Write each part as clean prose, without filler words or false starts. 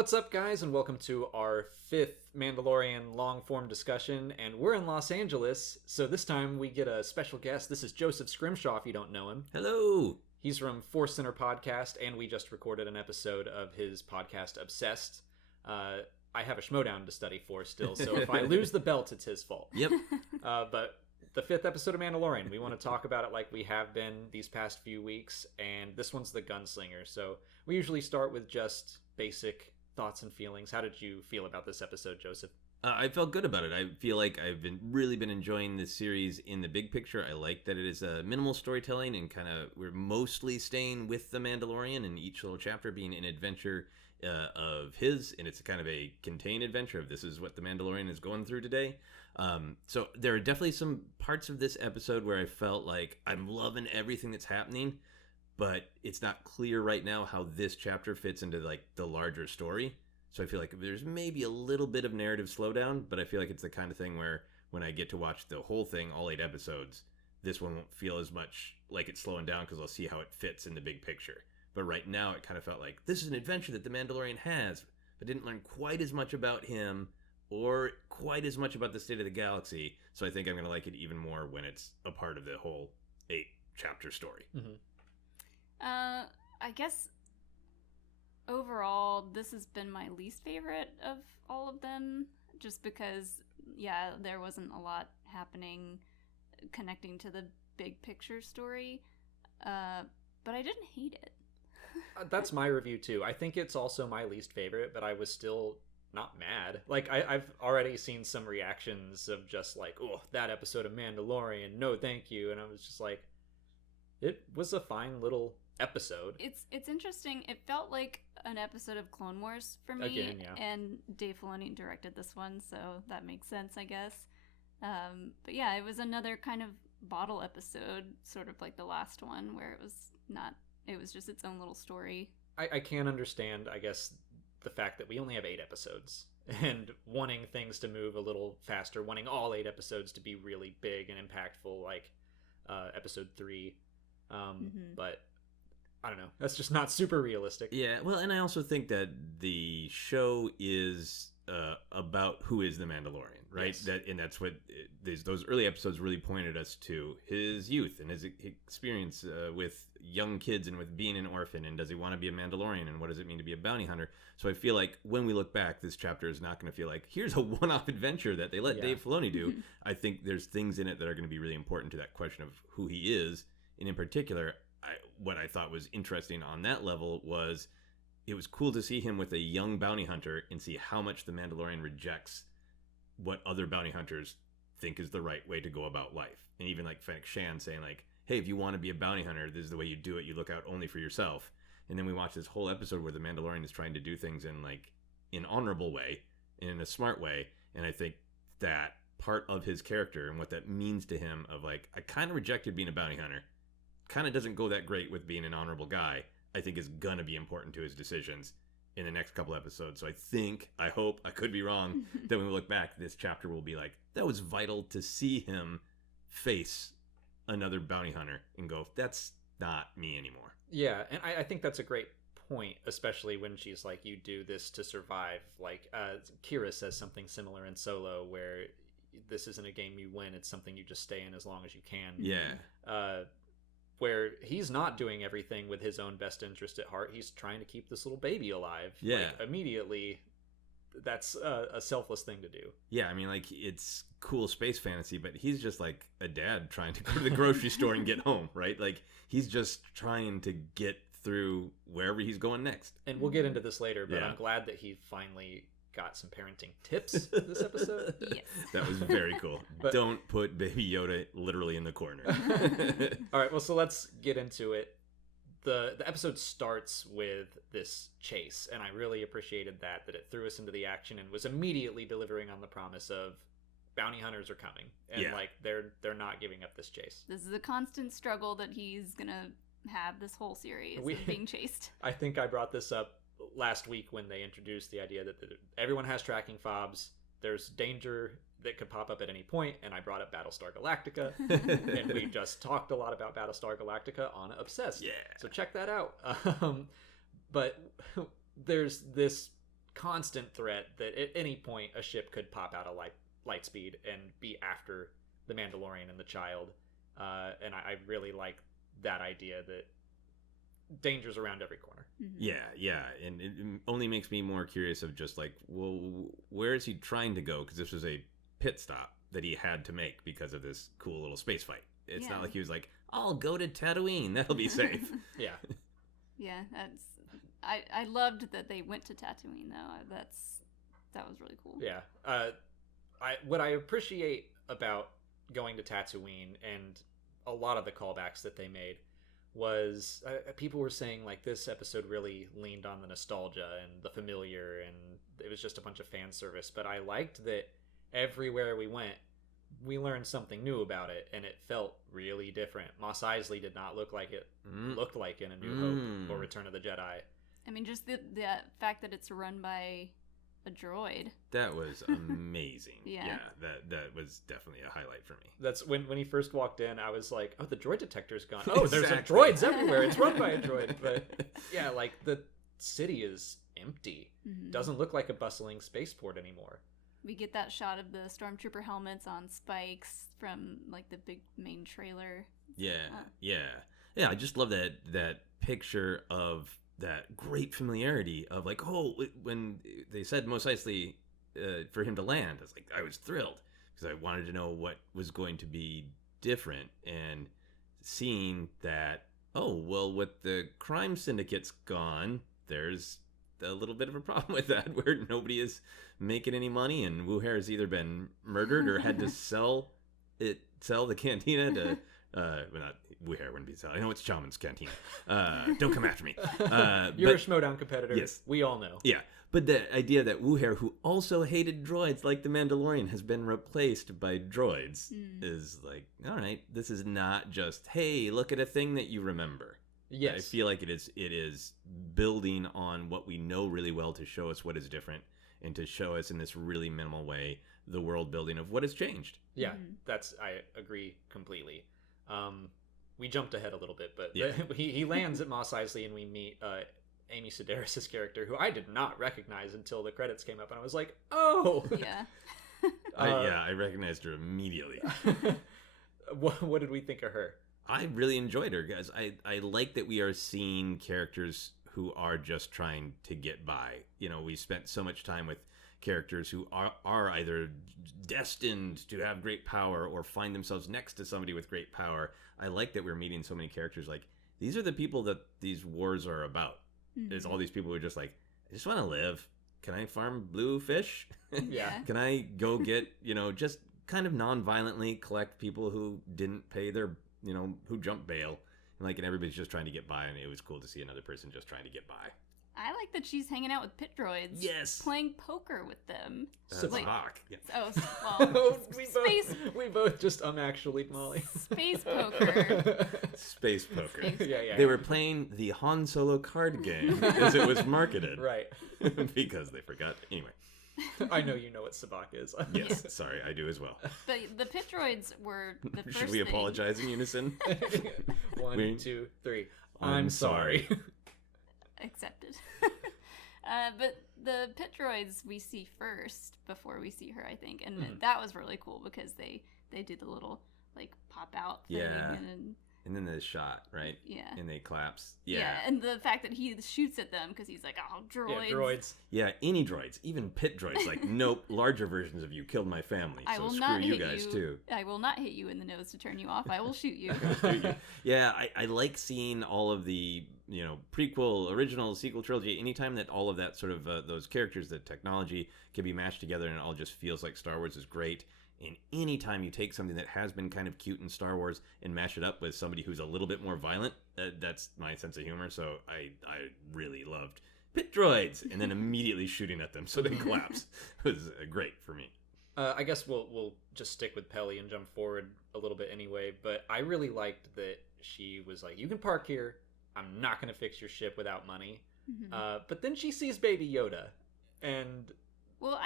What's up, guys, and welcome to our 5th Mandalorian long-form discussion, and we're in Los Angeles, so this time we get a special guest. This is Joseph Scrimshaw, if you don't know him. Hello! He's from ForceCenter Podcast, and we just recorded an episode of his podcast, Obsessed. I have a schmodown to study for still, so if I lose the belt, it's his fault. Yep. But the 5th episode of Mandalorian, we want to talk about it like we have been these past few weeks, and this one's the Gunslinger, so we usually start with just basic thoughts and feelings. How did you feel about this episode, Joseph? I felt good about it. I feel like I've really been enjoying this series in the big picture. I like that it is minimal storytelling and we're mostly staying with the Mandalorian and each little chapter being an adventure of his, and it's kind of a contained adventure of this is what the Mandalorian is going through today. So there are definitely some parts of this episode where I felt like I'm loving everything that's happening, but it's not clear right now how this chapter fits into like the larger story. So I feel like there's maybe a little bit of narrative slowdown, but I feel like it's the kind of thing where when I get to watch the whole thing, all 8 episodes, this one won't feel as much like it's slowing down because I'll see how it fits in the big picture. But right now it kind of felt like this is an adventure that the Mandalorian has, but didn't learn quite as much about him or quite as much about the state of the galaxy. So I think I'm going to like it even more when it's a part of the whole 8-chapter story. Mm-hmm. I guess overall, this has been my least favorite of all of them, just because, yeah, there wasn't a lot happening connecting to the big picture story, but I didn't hate it. That's my review, too. I think it's also my least favorite, but I was still not mad. Like, I've already seen some reactions of just like, oh, that episode of Mandalorian, no thank you, and I was just like, it was a fine little episode. It's interesting. It felt like an episode of Clone Wars for me. Again, yeah. And Dave Filoni directed this one, so that makes sense, I guess. But yeah, it was another kind of bottle episode, sort of like the last one, where it was just its own little story. I can understand, I guess, the fact that we only have 8 episodes and wanting things to move a little faster, wanting all 8 episodes to be really big and impactful, like episode 3. But I don't know. That's just not super realistic. Yeah, well, and I also think that the show is about who is the Mandalorian, right? Yes. That's what those early episodes really pointed us to: his youth and his experience with young kids and with being an orphan. And does he want to be a Mandalorian? And what does it mean to be a bounty hunter? So I feel like when we look back, this chapter is not going to feel like here's a one-off adventure that they let Dave Filoni do. I think there's things in it that are going to be really important to that question of who he is, and in particular, what I thought was interesting on that level was it was cool to see him with a young bounty hunter and see how much the Mandalorian rejects what other bounty hunters think is the right way to go about life. And even like Fennec Shan saying like, hey, if you want to be a bounty hunter, this is the way you do it. You look out only for yourself. And then we watch this whole episode where the Mandalorian is trying to do things in like an honorable way and in a smart way. And I think that part of his character and what that means to him of like, I kind of rejected being a bounty hunter. Kind of doesn't go that great with being an honorable guy, I think is gonna be important to his decisions in the next couple episodes. So I hope, I could be wrong, that when we look back, this chapter will be like, that was vital to see him face another bounty hunter and go, that's not me anymore. Yeah, and I think that's a great point, especially when she's like, you do this to survive. Like, Kira says something similar in Solo, where this isn't a game you win, it's something you just stay in as long as you can. Yeah. Where he's not doing everything with his own best interest at heart. He's trying to keep this little baby alive. Yeah. Like, immediately, that's a selfless thing to do. Yeah, I mean, like, it's cool space fantasy, but he's just like a dad trying to go to the grocery store and get home, right? Like, he's just trying to get through wherever he's going next. And we'll get into this later, but Yeah. I'm glad that he finally got some parenting tips this episode. Yes. That was very cool. But- Don't put Baby Yoda literally in the corner. All right, well, so let's get into it. The episode starts with this chase, and I really appreciated that it threw us into the action and was immediately delivering on the promise of bounty hunters are coming, and Yeah. like they're not giving up this chase. This is a constant struggle that he's gonna have this whole series of being chased. I think I brought this up last week when they introduced the idea that everyone has tracking fobs. There's danger that could pop up at any point, and I brought up Battlestar Galactica, and we just talked a lot about Battlestar Galactica on Obsessed. Yeah. So check that out. But there's this constant threat that at any point a ship could pop out of light speed and be after the Mandalorian and the child. And I really like that idea that danger's around every corner. Yeah, and it only makes me more curious of just like, well, where is he trying to go? Because this was a pit stop that he had to make because of this cool little space fight. It's not like he was like, I'll go to Tatooine, that'll be safe. Yeah. Yeah, I loved that they went to Tatooine though. That was really cool. Yeah. What I appreciate about going to Tatooine and a lot of the callbacks that they made was people were saying like this episode really leaned on the nostalgia and the familiar, and it was just a bunch of fan service. But I liked that everywhere we went, we learned something new about it, and it felt really different. Mos Eisley did not look like it looked like in A New Hope or Return of the Jedi. I mean, just the fact that it's run by a droid. That was amazing. Yeah, that was definitely a highlight for me. That's when he first walked in, I was like, oh, the droid detector's gone. Oh, there's droids everywhere. It's run by a droid. But yeah, like the city is empty. Doesn't look like a bustling spaceport anymore. We get that shot of the stormtrooper helmets on spikes from like the big main trailer. Yeah. I just love that picture of that great familiarity of like, oh, when they said Mos Eisley for him to land, I was thrilled because I wanted to know what was going to be different, and seeing that, oh, well, with the crime syndicates gone, there's a little bit of a problem with that where nobody is making any money, and Wuher has either been murdered or had to sell the cantina to well, not Wuher wouldn't be selling. I know it's Chalmun's cantina. Don't come after me. You're a Schmodown competitor. Yes. We all know. Yeah. But the idea that Wuher, who also hated droids like the Mandalorian, has been replaced by droids is like, all right, this is not just, hey, look at a thing that you remember. Yes. I feel like it is building on what we know really well to show us what is different and to show us in this really minimal way the world building of what has changed. Yeah, I agree completely. We jumped ahead a little bit, but he lands at Mos Eisley and we meet Amy Sedaris' character, who I did not recognize until the credits came up, and I was like, oh! Yeah. I recognized her immediately. What did we think of her? I really enjoyed her, guys. I like that we are seeing characters who are just trying to get by. You know, we spent so much time with characters who are either destined to have great power or find themselves next to somebody with great power. I like that we're meeting so many characters like, these are the people that these wars are about. There's all these people who are just like, I just want to live. Can I farm blue fish? Yeah. Can I go get, just kind of non-violently collect people who didn't pay their, who jumped bail. And everybody's just trying to get by, and it was cool to see another person just trying to get by. I like that she's hanging out with pit droids. Yes. Playing poker with them. Sabacc. Yeah. Oh, well, we both just actually, Molly. Space poker. Space poker. Yeah. They were playing the Han Solo card game as it was marketed. Right. Because they forgot. Anyway. I know you know what sabacc is. Yes, sorry, I do as well. But the pit droids were the first Should we apologize in unison? 1, 2, 3. I'm sorry. Accepted. But the pit droids we see first before we see her, I think, and that was really cool because they did the little pop out thing, and then the shot, right? Yeah. And they collapse. Yeah, and the fact that he shoots at them because he's like, oh, droids. Yeah, droids. Yeah, any droids, even pit droids. Nope, larger versions of you killed my family, I so will screw not you hit guys you. too. I will not hit you in the nose to turn you off. I will shoot you. Yeah, I like seeing all of the, prequel, original, sequel trilogy. Anytime that all of that sort of, those characters, the technology can be mashed together and it all just feels like Star Wars is great. And anytime you take something that has been kind of cute in Star Wars and mash it up with somebody who's a little bit more violent, that's my sense of humor. So I really loved pit droids and then immediately shooting at them so they collapse. It was great for me. I guess we'll just stick with Peli and jump forward a little bit anyway. But I really liked that she was like, you can park here. I'm not going to fix your ship without money. But then she sees Baby Yoda and... Well,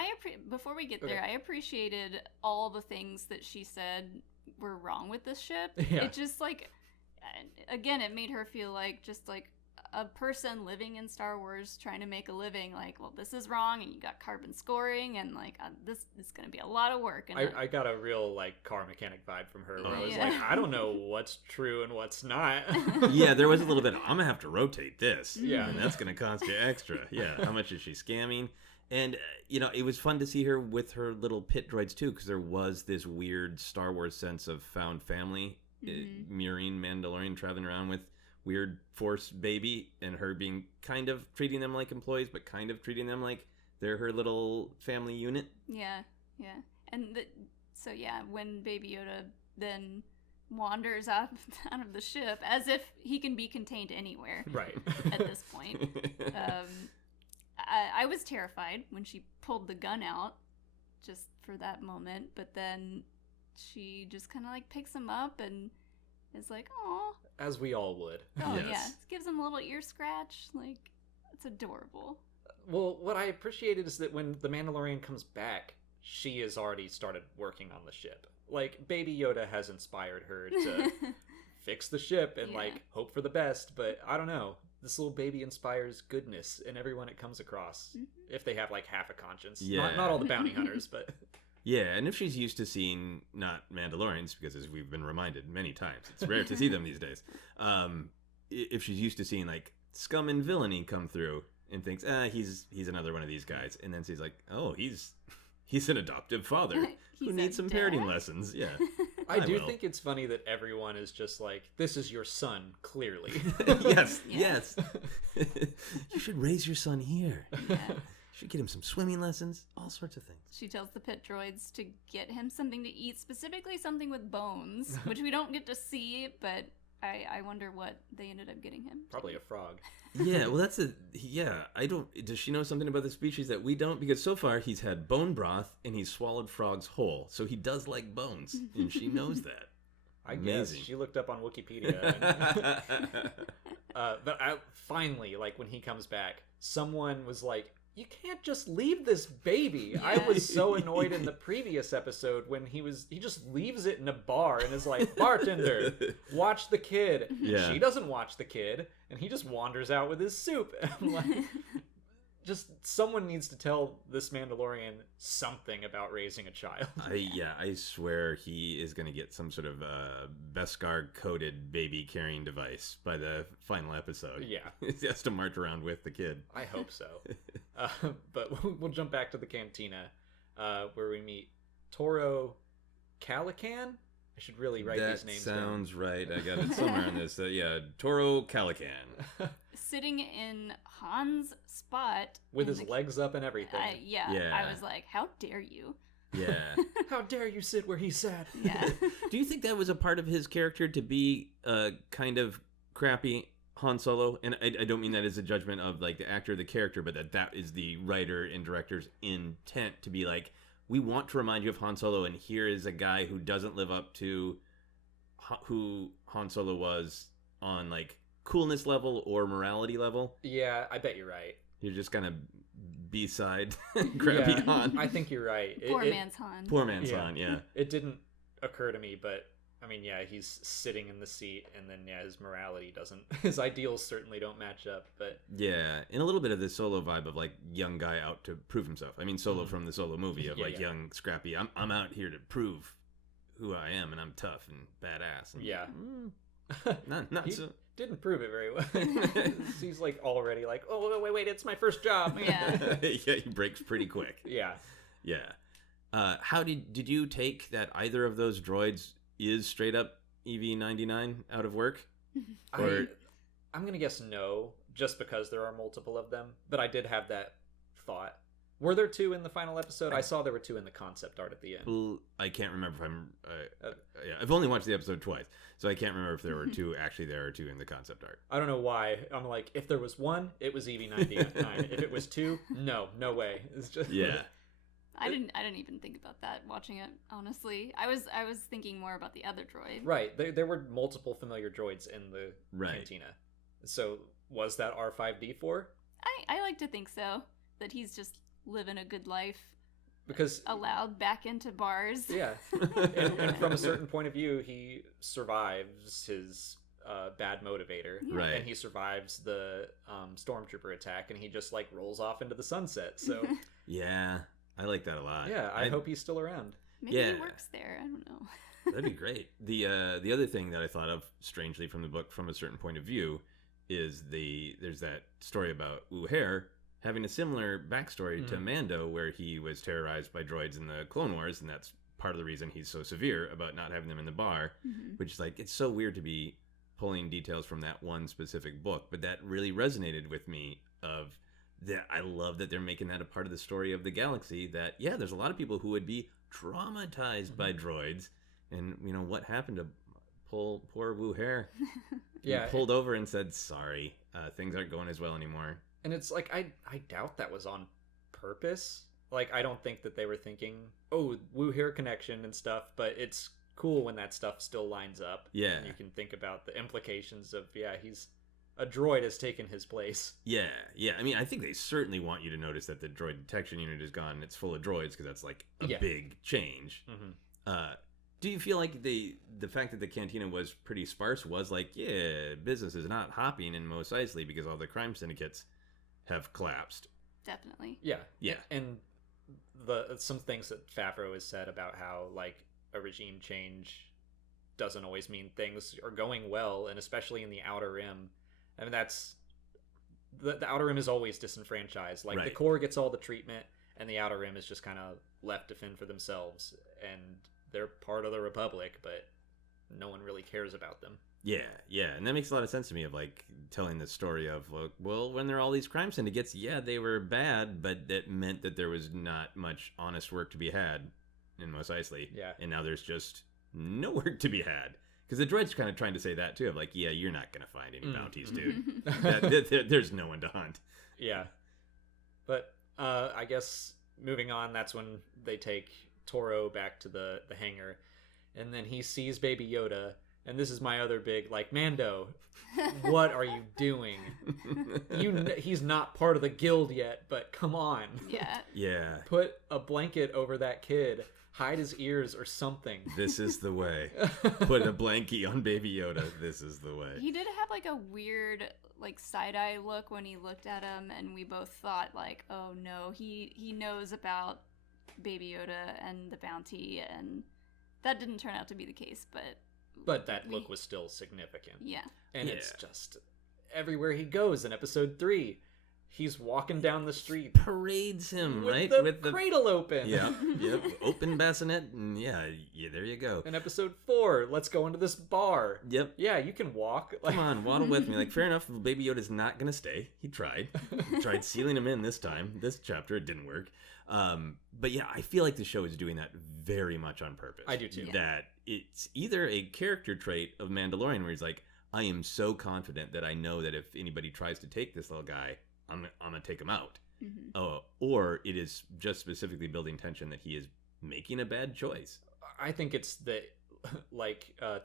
before we get there, I appreciated all the things that she said were wrong with this ship. Yeah. It just again, it made her feel like a person living in Star Wars trying to make a living, like, well, this is wrong, and you got carbon scoring, and like this is going to be a lot of work. And I got a real like car mechanic vibe from her, where I was like, I don't know what's true and what's not. Yeah, there was a little bit. I'm gonna have to rotate this. Yeah, and that's gonna cost you extra. Yeah, how much is she scamming? And it was fun to see her with her little pit droids too, because there was this weird Star Wars sense of found family, mirroring Mandalorian traveling around with weird Force baby, and her being kind of treating them like employees, but kind of treating them like they're her little family unit. Yeah. And so when Baby Yoda then wanders out of the ship, as if he can be contained anywhere. Right. At this point. I was terrified when she pulled the gun out, just for that moment, but then she just kind of like picks him up and is like, "Aw." As we all would. Oh, Yes. yeah. Gives him a little ear scratch. Like, it's adorable. Well, what I appreciated is that when the Mandalorian comes back, she has already started working on the ship. Like, Baby Yoda has inspired her to fix the ship and, like, hope for the best, but I don't know. This little baby inspires goodness in everyone it comes across, if they have, like, half a conscience. Yeah. Not all the bounty hunters, but... Yeah, and if she's used to seeing not Mandalorians, because as we've been reminded many times, it's rare to see them these days. If she's used to seeing like scum and villainy come through, and thinks, he's another one of these guys, and then she's like, oh, he's an adoptive father who needs some parenting lessons. Yeah, I do think it's funny that everyone is just like, this is your son, clearly. Yes. You should raise your son here. Yeah. Should get him some swimming lessons, all sorts of things. She tells the pit droids to get him something to eat, specifically something with bones, which we don't get to see, but I wonder what they ended up getting him. Probably a frog. Yeah, well, does she know something about the species that we don't? Because so far he's had bone broth and he's swallowed frogs whole, so he does like bones, and she knows that. I guess she looked up on Wikipedia. But finally, like when he comes back, someone was like, you can't just leave this baby. Yeah. I was so annoyed in the previous episode when he just leaves it in a bar and is like, bartender, watch the kid. Yeah. She doesn't watch the kid, and he just wanders out with his soup. I'm like, just someone needs to tell this Mandalorian something about raising a child. I swear he is going to get some sort of Beskar-coded baby-carrying device by the final episode. Yeah. He has to march around with the kid. I hope so. But we'll jump back to the cantina, where we meet Toro Calican. I should really write these names down. That sounds right. I got it somewhere on this. Toro Calican. Sitting in Han's spot. With his legs up and everything. I was like, how dare you? Yeah. How dare you sit where he sat? Yeah. Do you think that was a part of his character to be kind of crappy Han Solo? And I don't mean that as a judgment of like the actor or the character, but that is the writer and director's intent to be like, we want to remind you of Han Solo, and here is a guy who doesn't live up to who Han Solo was on like coolness level or morality level. Yeah, I bet you're right. You're just kind of B-side crappy Han. I think you're right. Poor man's Han. Poor man's Han, yeah. It didn't occur to me, but I mean, yeah, he's sitting in the seat, and then his morality doesn't, his ideals certainly don't match up. But yeah, and a little bit of the Solo vibe of like young guy out to prove himself. I mean, Solo from the Solo movie of young scrappy. I'm out here to prove who I am, and I'm tough and badass. And, not he so. Didn't prove it very well. He's like already like, oh wait, it's my first job. Yeah. Yeah, he breaks pretty quick. Yeah. How did you take that either of those droids is straight up EV-99 out of work? Or I'm gonna guess no, just because there are multiple of them. But I did have that thought. Were there two in the final episode? I saw there were two in the concept art at the end. Well, I can't remember if I'm... I've only watched the episode twice, so I can't remember if there were two actually there or two in the concept art. I don't know why. I'm like, if there was one, it was EV-99. If it was two, no way. It's just... Yeah. I didn't even think about that watching it, honestly. I was thinking more about the other droid. Right. There were multiple familiar droids in the cantina. So was that R5-D4? I like to think so. That he's just living a good life. Because allowed back into bars. Yeah. and from a certain point of view, he survives his bad motivator. Yeah. Right. And he survives the stormtrooper attack, and he just like rolls off into the sunset. So Yeah, I like that a lot. yeah, I hope he's still around. Maybe Yeah. he works there. I don't know. That'd be great. The other thing that I thought of, strangely from the book, from a certain point of view, is there's that story about Uher having a similar backstory to Mando, where he was terrorized by droids in the Clone Wars, and that's part of the reason he's so severe about not having them in the bar. Which is like, it's so weird to be pulling details from that one specific book, but that really resonated with me. Of that, I love that they're making that a part of the story of the galaxy. That there's a lot of people who would be traumatized by droids. And, you know, what happened to poor Wuher? He pulled over and said, sorry, things aren't going as well anymore. And it's like, I doubt that was on purpose. Like, I don't think that they were thinking, oh, Wuher connection and stuff, but it's cool when that stuff still lines up. Yeah. And you can think about the implications of, he's a droid has taken his place. Yeah. I mean, I think they certainly want you to notice that the droid detection unit is gone and it's full of droids, because that's like a big change. Do you feel like the fact that the cantina was pretty sparse was like, business is not hopping in Mos Eisley because all the crime syndicates have collapsed? Definitely. Yeah. Yeah. And some things that Favreau has said about how, like, a regime change doesn't always mean things are going well, and especially in the Outer Rim. I mean, that's... The Outer Rim is always disenfranchised. Like, the core gets all the treatment, and the Outer Rim is just kind of left to fend for themselves. And they're part of the Republic, but no one really cares about them. Yeah, and that makes a lot of sense to me, of like telling the story of, well, when there are all these crime syndicates, they were bad, but that meant that there was not much honest work to be had in Mos Eisley. Yeah. And now there's just no work to be had. Because the droid's kind of trying to say that too, of like, you're not going to find any bounties, dude. There's no one to hunt. Yeah. But I guess moving on, that's when they take Toro back to the hangar, and then he sees Baby Yoda, and this is my other big, like, Mando, what are you doing? He's not part of the guild yet, but come on. Yeah. Put a blanket over that kid, hide his ears or something. This is the way. Put a blankie on Baby Yoda. This is the way. He did have like a weird like side-eye look when he looked at him, and we both thought like, oh no, he knows about Baby Yoda and the bounty, and that didn't turn out to be the case, but that look was still significant. Yeah. And it's just everywhere he goes in episode 3. He's walking down the street. Parades him, with right? With the cradle open. Yep. Open bassinet, and there you go. In episode 4, let's go into this bar. Yep. Yeah, you can walk. Come on, waddle with me. Like, fair enough, Baby Yoda's not going to stay. He tried. Tried sealing him in this time. This chapter, it didn't work. But yeah, I feel like the show is doing that very much on purpose. I do too. That it's either a character trait of Mandalorian where he's like, I am so confident that I know that if anybody tries to take this little guy, I'm gonna take him out. Or it is just specifically building tension that he is making a bad choice. I think it's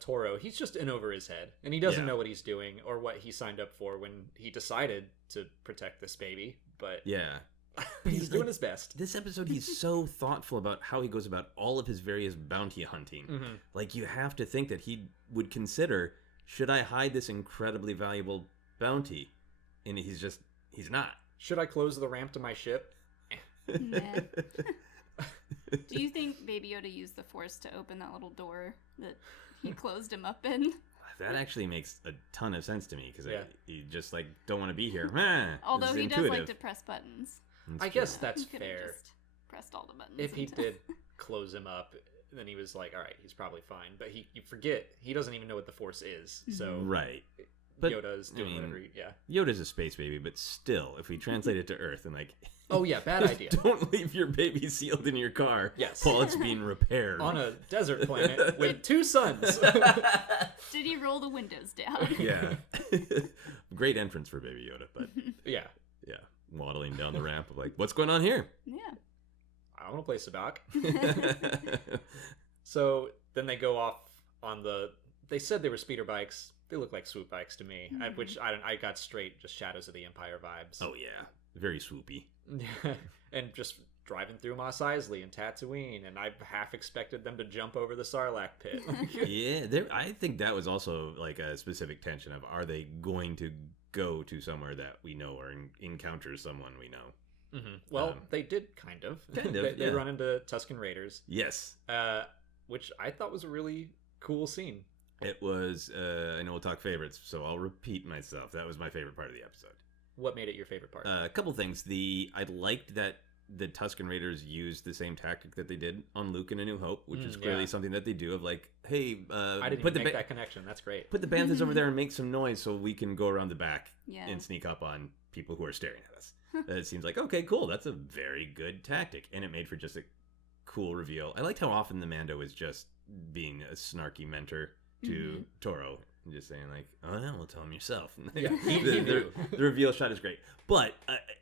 Toro, he's just in over his head, and he doesn't know what he's doing or what he signed up for when he decided to protect this baby, but he's doing his best. This episode, he's so thoughtful about how he goes about all of his various bounty hunting. Like, you have to think that he would consider, should I hide this incredibly valuable bounty? And he's not. Should I close the ramp to my ship? Nah. Do you think Baby Yoda used the Force to open that little door that he closed him up in? That actually makes a ton of sense to me, because you just like don't want to be here. Although he does like to press buttons. I guess that's he fair. Just pressed all the buttons. If he did close him up, then he was like, all right, he's probably fine. But you forget, he doesn't even know what the Force is. So right. But Yoda's doing whatever. Yoda's a space baby, but still, if we translate it to Earth and like, oh yeah, bad idea. Don't leave your baby sealed in your car while it's being repaired on a desert planet with 2 suns. Did he roll the windows down? Yeah. Great entrance for Baby Yoda, but yeah, waddling down the ramp of like, what's going on here? Yeah. I want to play Sabacc. So then they go off on they said they were speeder bikes. They look like swoop bikes to me, I got straight just Shadows of the Empire vibes. Oh yeah, very swoopy. And just driving through Mos Eisley and Tatooine, and I half expected them to jump over the Sarlacc pit. Yeah, I think that was also like a specific tension of, are they going to go to somewhere that we know or encounter someone we know? Mm-hmm. Well, they did kind of. They run into Tusken Raiders. Yes. Which I thought was a really cool scene. It was, I know we'll talk favorites, so I'll repeat myself. That was my favorite part of the episode. What made it your favorite part? A couple things. I liked that the Tusken Raiders used the same tactic that they did on Luke in A New Hope, which is clearly something that they do of like, hey, I didn't even make that connection. That's great. Put the Banthas over there and make some noise so we can go around the back and sneak up on people who are staring at us. It seems like, okay, cool. That's a very good tactic. And it made for just a cool reveal. I liked how often the Mando was just being a snarky mentor to Toro. And just saying like, oh no, well, tell him yourself. Yeah, the reveal shot is great. But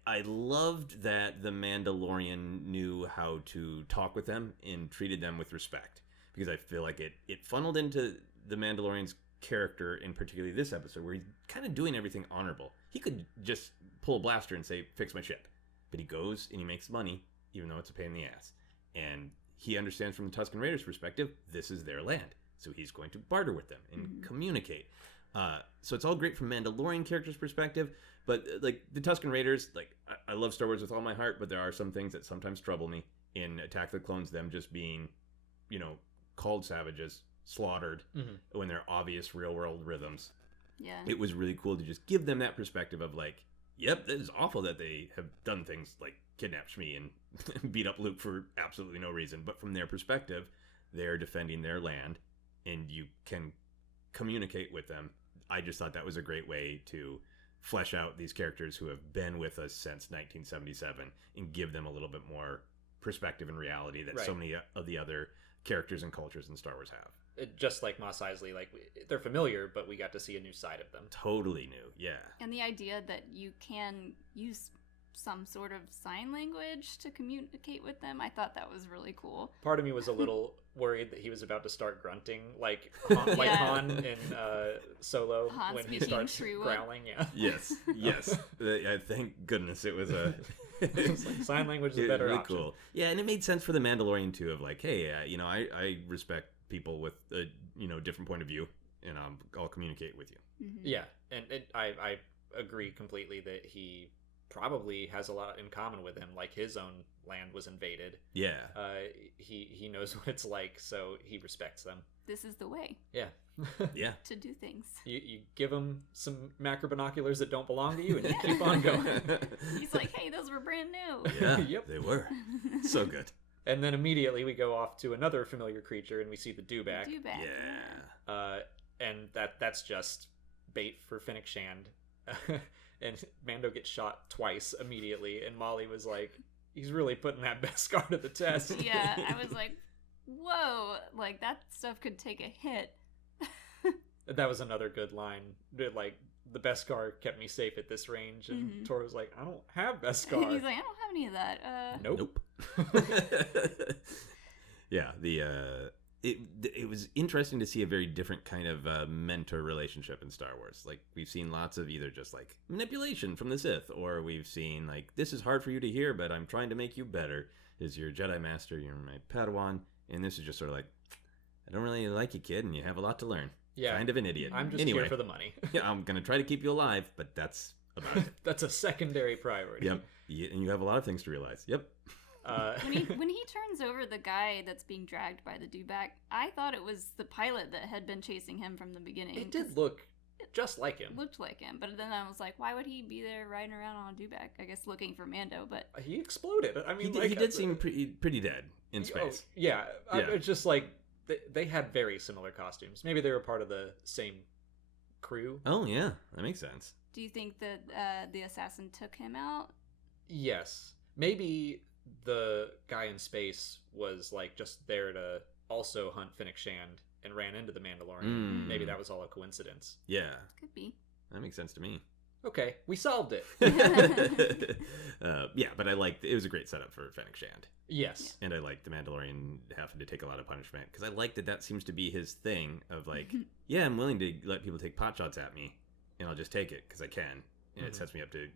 I loved that the Mandalorian knew how to talk with them and treated them with respect. Because I feel like it funneled into the Mandalorian's character, in particularly this episode, where he's kind of doing everything honorable. He could just pull a blaster and say, fix my ship. But he goes and he makes money, even though it's a pain in the ass. And he understands from the Tusken Raiders' perspective, this is their land. So he's going to barter with them and communicate. So it's all great from Mandalorian character's perspective. But like the Tusken Raiders, like I love Star Wars with all my heart, but there are some things that sometimes trouble me in Attack of the Clones, them just being, called savages, slaughtered when they're obvious real world rhythms. Yeah. It was really cool to just give them that perspective of like, yep, it is awful that they have done things like kidnap Shmi and beat up Luke for absolutely no reason. But from their perspective, they're defending their land and you can communicate with them. I just thought that was a great way to flesh out these characters who have been with us since 1977 and give them a little bit more perspective and reality that so many of the other characters and cultures in Star Wars have. Just like Mos Eisley, like they're familiar, but we got to see a new side of them. Totally new, yeah. And the idea that you can use some sort of sign language to communicate with them, I thought that was really cool. Part of me was a little worried that he was about to start grunting, like Han in Solo Han when he starts growling. Yeah. Yes. I thank goodness it was a. It's like sign language is a better really option. Cool. Yeah, and it made sense for the Mandalorian too. Of like, hey, I respect people with a different point of view, and I'll communicate with you. Mm-hmm. Yeah, and I agree completely that he probably has a lot in common with him. Like his own land was invaded. Yeah. He knows what it's like, so he respects them. This is the way. Yeah. Yeah. To do things. You give him some macro binoculars that don't belong to you, and you keep on going. He's like, hey, those were brand new. Yeah. Yep. They were so good. And then immediately we go off to another familiar creature, and we see the dewback. Yeah. And that's just bait for Fennec Shand. And Mando gets shot twice immediately, and Molly was like, he's really putting that Beskar to the test. Yeah, I was like, whoa, like that stuff could take a hit. That was another good line. Like, the Beskar kept me safe at this range, and Toro was like, I don't have Beskar. And he's like, I don't have any of that. Nope. Yeah, it was interesting to see a very different kind of mentor relationship in Star Wars. Like, we've seen lots of either just like manipulation from the Sith, or we've seen like, this is hard for you to hear, but I'm trying to make you better. Is your Jedi Master, you're my Padawan, and this is just sort of like, I don't really like you, kid, and you have a lot to learn. Yeah, kind of an idiot. I'm just here for the money. Yeah, I'm gonna try to keep you alive, but that's about it. That's a secondary priority. Yep, and you have a lot of things to realize. Yep. When he turns over the guy that's being dragged by the dewback, I thought it was the pilot that had been chasing him from the beginning. It did look just like him. Looked like him, but then I was like, why would he be there riding around on a dewback? I guess looking for Mando, but he exploded. I mean, he did seem pretty dead in space. Oh, yeah. It's just like they had very similar costumes. Maybe they were part of the same crew. Oh yeah, that makes sense. Do you think that the assassin took him out? Yes. Maybe the guy in space was like just there to also hunt Fennec Shand and ran into the Mandalorian. Maybe that was all a coincidence. Yeah. Could be. That makes sense to me. Okay, we solved it. Yeah, but it was a great setup for Fennec Shand. Yes. And I liked the Mandalorian having to take a lot of punishment, because I like that seems to be his thing of like, yeah, I'm willing to let people take pot shots at me, and I'll just take it because I can, and it sets me up to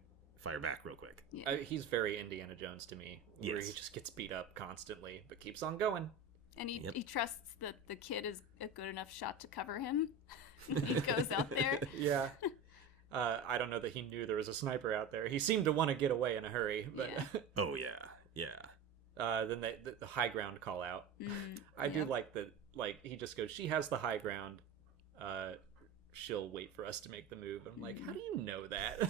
fire back real quick. Yeah. He's very Indiana Jones to me, where Yes. he just gets beat up constantly, but keeps on going. And he, Yep. he trusts that the kid is a good enough shot to cover him. He goes out there. Yeah. I don't know that he knew there was a sniper out there. He seemed to want to get away in a hurry, but Yeah. Oh yeah. then the high ground call out. I do Yep. like that. Like he just goes, "She has the high ground. She'll wait for us to make the move." I'm like, "How do you know that?"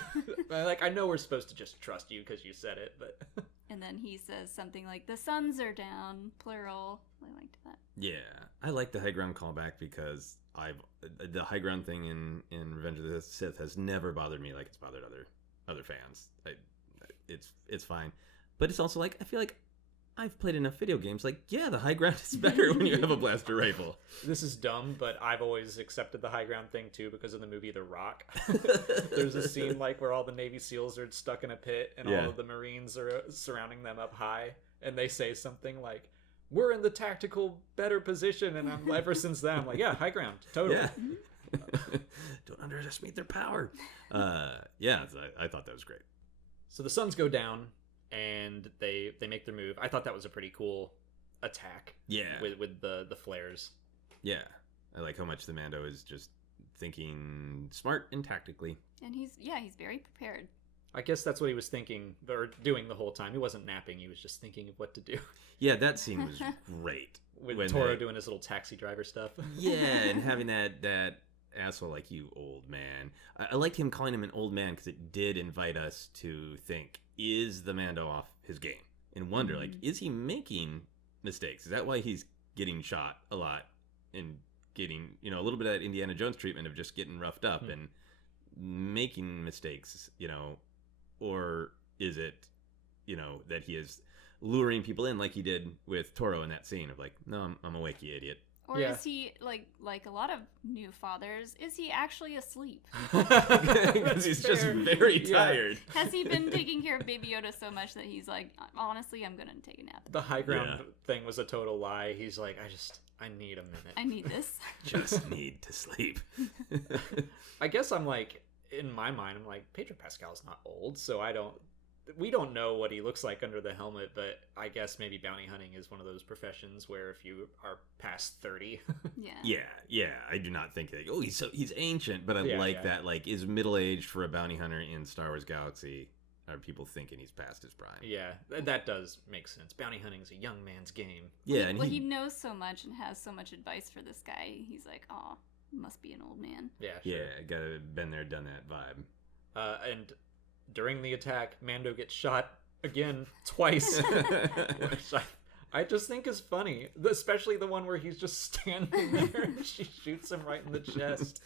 Like, I know we're supposed to just trust you because you said it, but And then he says something like, "The suns are down," plural. I liked that. Yeah, I like the high ground callback because the high ground thing in Revenge of the Sith has never bothered me like it's bothered other fans. It's fine, but it's also like I feel like I've played enough video games. Like, yeah, the high ground is better when you have a blaster rifle. this is dumb. But I've always accepted the high ground thing too because of the movie The Rock. There's a scene like where all the Navy SEALs are stuck in a pit and Yeah. all of the Marines are surrounding them up high, and they say something like, "We're in the tactical better position," and I'm ever since then I'm like, "Yeah, high ground, totally." Yeah. Don't underestimate their power. Yeah, I thought that was great. So the suns go down, and they make their move. I thought that was a pretty cool attack. Yeah. With the flares. Yeah. I like how much the Mando is just thinking smart and tactically. And he's very prepared. I guess that's what he was thinking or doing the whole time. He wasn't napping. He was just thinking of what to do. Yeah, that scene was great. With When Toro they- doing his little taxi driver stuff. Yeah, and having that asshole like, "You old man." I liked him calling him an old man because it did invite us to think, is the Mando off his game? And wonder, like, is he making mistakes? Is that why he's getting shot a lot and getting, a little bit of that Indiana Jones treatment of just getting roughed up and making mistakes, or is it, that he is luring people in like he did with Toro in that scene of like, "No, I'm awake, you idiot." Or Yeah. is he like a lot of new fathers? Is he actually asleep? Because he's just very Yeah. tired. Has he been taking care of Baby Yoda so much that he's like, honestly, I'm gonna take a nap. The high ground Yeah. thing was a total lie. He's like, I need a minute. I need this. Just need to sleep. I guess I'm like, in my mind, I'm like, Pedro Pascal's not old, so we don't know what he looks like under the helmet, but I guess maybe bounty hunting is one of those professions where if you are past 30. Yeah. Yeah. I do not think that. Oh, he's ancient, but I Yeah, like yeah. that. Like, is middle aged for a bounty hunter in Star Wars Galaxy? Are people thinking he's past his prime? Yeah, that does make sense. Bounty hunting's a young man's game. Yeah, and Well, he knows so much and has so much advice for this guy. He's like, oh, must be an old man. Yeah, sure. yeah, gotta been there, done that vibe. And during the attack, Mando gets shot again twice, which I just think is funny, especially the one where he's just standing there and she shoots him right in the chest.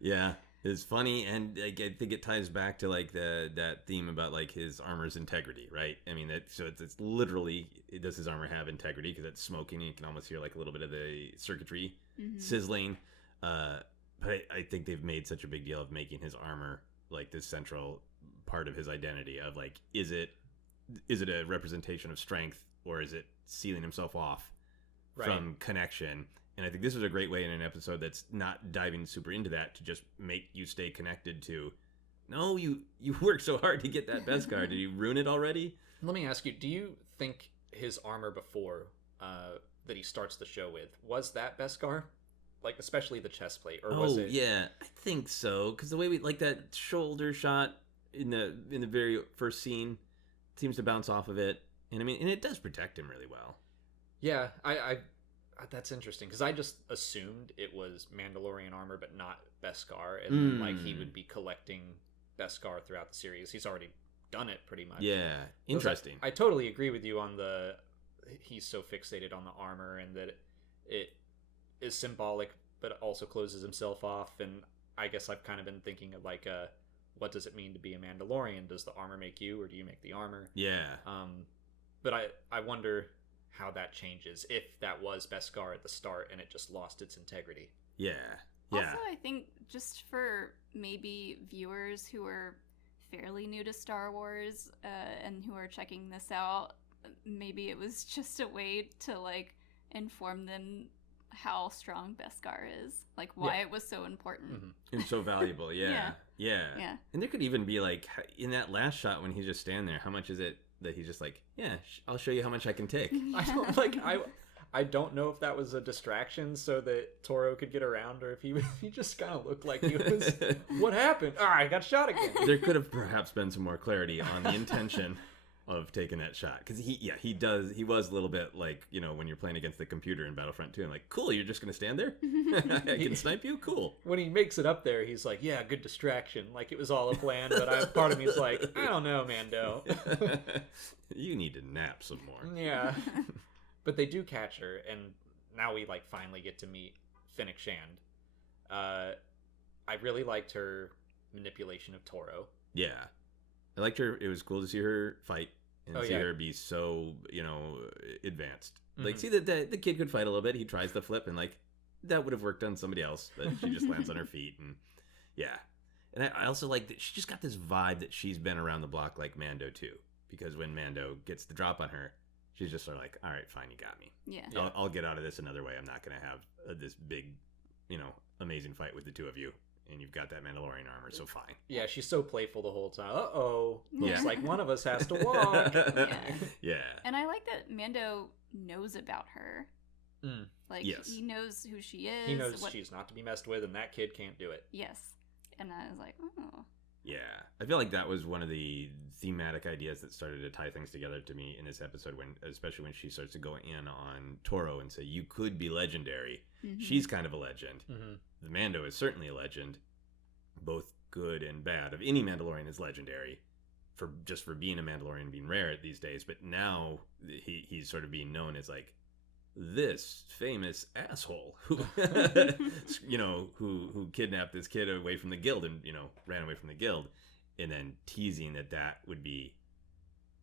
Yeah, it's funny, and like, I think it ties back to like that theme about like his armor's integrity, right? I mean, it's literally, does his armor have integrity? Because it's smoking, and you can almost hear like a little bit of the circuitry sizzling. But I think they've made such a big deal of making his armor like this central part of his identity of like, is it a representation of strength, or is it sealing himself off from connection? And I think this was a great way in an episode that's not diving super into that to just make you stay connected to, no, you worked so hard to get that Beskar. Did you ruin it already? Let me ask you, do you think his armor before that he starts the show with, was that Beskar? Like, especially the chest plate, or was it? Yeah, I think so. Because the way we like that shoulder shot in the very first scene seems to bounce off of it, and I mean, and it does protect him really well. Yeah, I that's interesting because I just assumed it was Mandalorian armor, but not Beskar, and then, like, he would be collecting Beskar throughout the series. He's already done it pretty much. Yeah, interesting. I totally agree with you on he's so fixated on the armor and that it is symbolic, but also closes himself off. And I guess I've kind of been thinking of like, what does it mean to be a Mandalorian? Does the armor make you, or do you make the armor? Yeah. But I wonder how that changes if that was Beskar at the start and it just lost its integrity. Yeah. Also, I think just for maybe viewers who are fairly new to Star Wars and who are checking this out, maybe it was just a way to like inform them how strong Beskar is, like why it was so important. And so valuable. Yeah. And there could even be like in that last shot when he's just standing there, how much is it that he's just like, yeah, I'll show you how much I can take. I don't know if that was a distraction so that Toro could get around, or if he just kind of looked like he was, what happened? I got shot again. There could have perhaps been some more clarity on the intention of taking that shot, because he was a little bit like, when you're playing against the computer in Battlefront 2, and like, cool, you're just gonna stand there? I can snipe you? Cool. When he makes it up there, he's like, yeah, good distraction, like it was all a plan. But part of me is like, I don't know, Mando. You need to nap some more. Yeah. But they do catch her, and now we like finally get to meet Fennec Shand. I really liked her manipulation of Toro. Yeah, I liked her. It was cool to see her fight and see her be so advanct. Like, see that the kid could fight a little bit. He tries the flip, and like that would have worked on somebody else, but she just lands on her feet, and And I also like that she just got this vibe that she's been around the block like Mando too, because when Mando gets the drop on her, she's just sort of like, all right, fine, you got me. Yeah. I'll get out of this another way. I'm not going to have this big, amazing fight with the two of you. And you've got that Mandalorian armor, so fine. Yeah, she's so playful the whole time. Uh-oh. Looks like one of us has to walk. Yeah. And I like that Mando knows about her. Like, he knows who she is. He knows she's not to be messed with, and that kid can't do it. Yes. And I was like, oh. Yeah. I feel like that was one of the thematic ideas that started to tie things together to me in this episode, especially when she starts to go in on Toro and say, you could be legendary. She's kind of a legend. The Mando is certainly a legend, both good and bad. Of any Mandalorian is legendary for being a Mandalorian, being rare these days. But now he's sort of being known as like this famous asshole who who kidnapped this kid away from the guild and ran away from the guild, and then teasing that would be.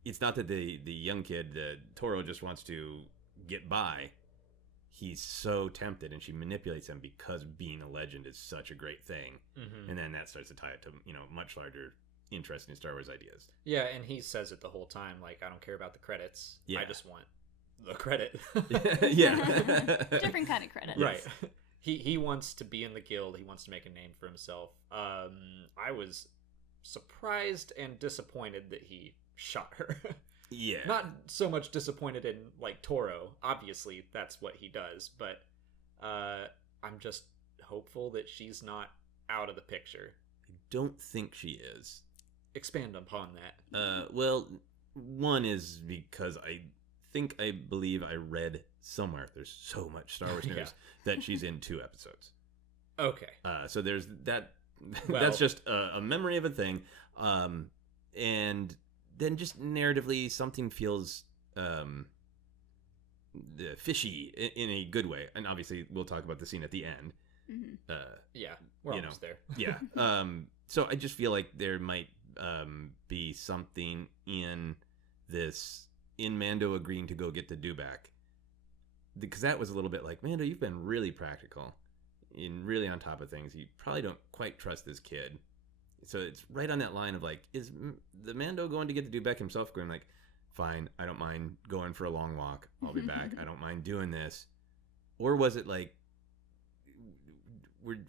It's not that the young kid, Toro, just wants to get by. He's so tempted, and she manipulates him because being a legend is such a great thing. And then that starts to tie it to much larger interest in Star Wars ideas. Yeah, and he says it the whole time, like, I don't care about the credits. I just want the credit. Different kind of credit. Right. He wants to be in the guild. He wants to make a name for himself. I was surprised and disappointed that he shot her. Yeah. Not so much disappointed in like Toro. Obviously, that's what he does, but I'm just hopeful that she's not out of the picture. I don't think she is. Expand upon that. Well, one is because I believe I read somewhere, there's so much Star Wars news, that she's in 2 episodes. Okay. So there's that. That's just a memory of a thing. And then just narratively, something feels fishy in a good way. And obviously, we'll talk about the scene at the end. We're almost there. So I just feel like there might be something in Mando agreeing to go get the dewback. Because that was a little bit like, Mando, you've been really practical and really on top of things. You probably don't quite trust this kid. So it's right on that line of like, is the Mando going to get the dewback himself, going like, fine, I don't mind going for a long walk. I'll be back. I don't mind doing this. Or was it like,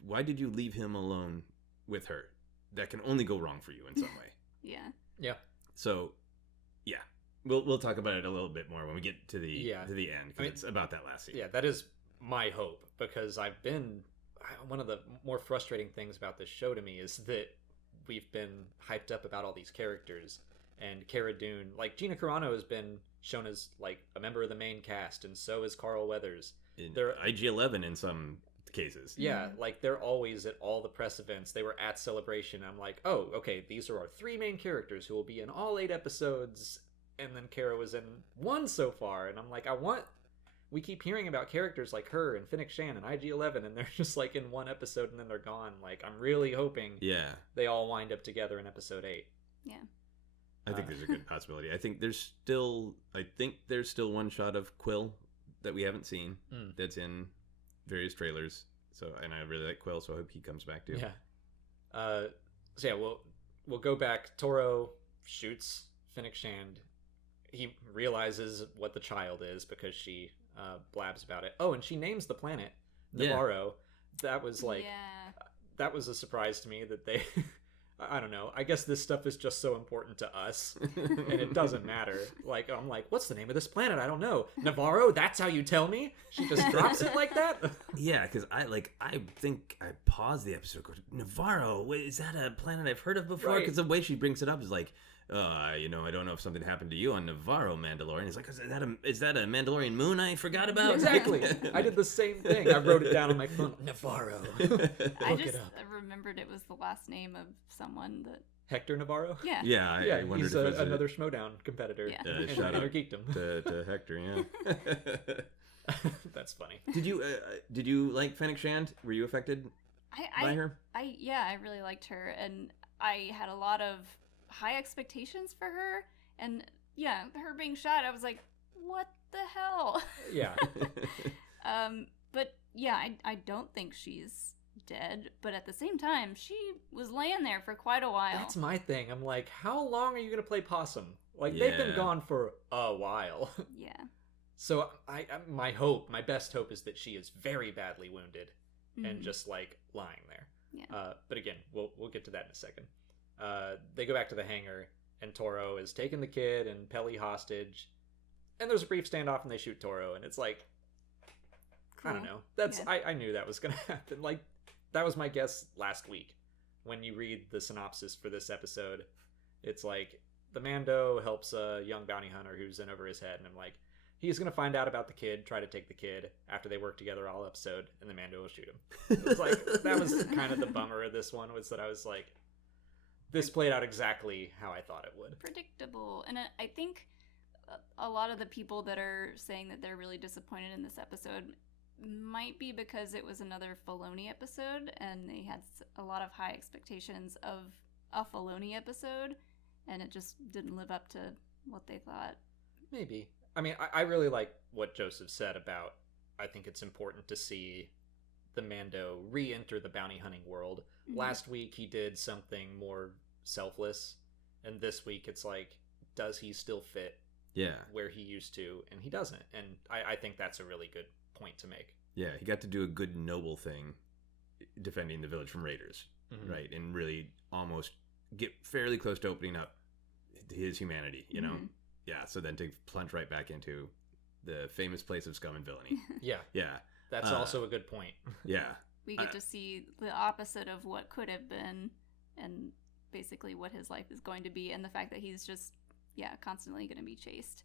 why did you leave him alone with her? That can only go wrong for you in some way. Yeah. So, yeah. We'll talk about it a little bit more when we get to the end, because it's about that last scene. Yeah, that is my hope, because one of the more frustrating things about this show to me is that we've been hyped up about all these characters, and Cara Dune, like Gina Carano has been shown as like a member of the main cast, and so is Carl Weathers. They're IG-11 in some cases. Yeah, like they're always at all the press events. They were at Celebration. I'm like, oh, okay, these are our 3 main characters who will be in all 8 episodes, and then Cara was in 1 so far, and I'm like, we keep hearing about characters like her and Fennec Shand and IG-11, and they're just like in 1 episode and then they're gone. Like, I'm really hoping they all wind up together in episode 8. Yeah. I think there's a good possibility. I think there's still one shot of Quill that we haven't seen that's in various trailers. So, and I really like Quill, so I hope he comes back too. Yeah. So yeah, we'll go back. Toro shoots Fennec Shand. He realizes what the child is because she blabs about it. Oh, and she names the planet Navarro. That was like that was a surprise to me that they. I don't know. I guess this stuff is just so important to us, and it doesn't matter. Like, I'm like, what's the name of this planet? I don't know. Navarro? That's how you tell me? She just drops it like that? Yeah, because I think I paused the episode. Go, Navarro? Wait, is that a planet I've heard of before? Because the way she brings it up is like, I don't know if something happened to you on Navarro, Mandalorian. It's like, is that a Mandalorian moon I forgot about? Exactly. I did the same thing. I wrote it down on my phone. Navarro. I just remembered it was the last name of someone that... Hector Navarro? Yeah. Yeah, I wondered he's if it was another Schmodown competitor. Yeah. Shout out Geekdom. to Hector, yeah. That's funny. Did you like Fennec Shand? Were you affected by her? I really liked her, and I had a lot of high expectations for her, and her being shot, I was like, what the hell? Yeah. But I don't think she's dead, but at the same time, she was laying there for quite a while. That's my thing. I'm like, how long are you gonna play possum? Like, they've been gone for a while. Yeah. So my best hope is that she is very badly wounded and just like lying there. Yeah. But again, we'll get to that in a second. They go back to the hangar, and Toro is taking the kid and Peli hostage, and there's a brief standoff, and they shoot Toro, and it's like, cool. I don't know. I knew that was gonna happen. Like, that was my guess last week. When you read the synopsis for this episode, it's like the Mando helps a young bounty hunter who's in over his head, and I'm like, he's gonna find out about the kid, try to take the kid after they work together all episode, and the Mando will shoot him. It was like, that was kind of the bummer of this one, was that I was like, this played out exactly how I thought it would. Predictable. And I think a lot of the people that are saying that they're really disappointed in this episode might be because it was another Filoni episode, and they had a lot of high expectations of a Filoni episode, and it just didn't live up to what they thought. Maybe. I mean, I really like what Joseph said about, I think it's important to see the Mando re-enter the bounty hunting world. Mm-hmm. Last week he did something more selfless, and this week it's like, does he still fit where he used to? And he doesn't, and I think that's a really good point to make. Yeah, he got to do a good noble thing defending the village from raiders, right? And really almost get fairly close to opening up his humanity, you know? Yeah, so then to plunge right back into the famous place of scum and villainy. Yeah. That's also a good point. Yeah. We get to see the opposite of what could have been, and basically what his life is going to be, and the fact that he's just, constantly going to be chased.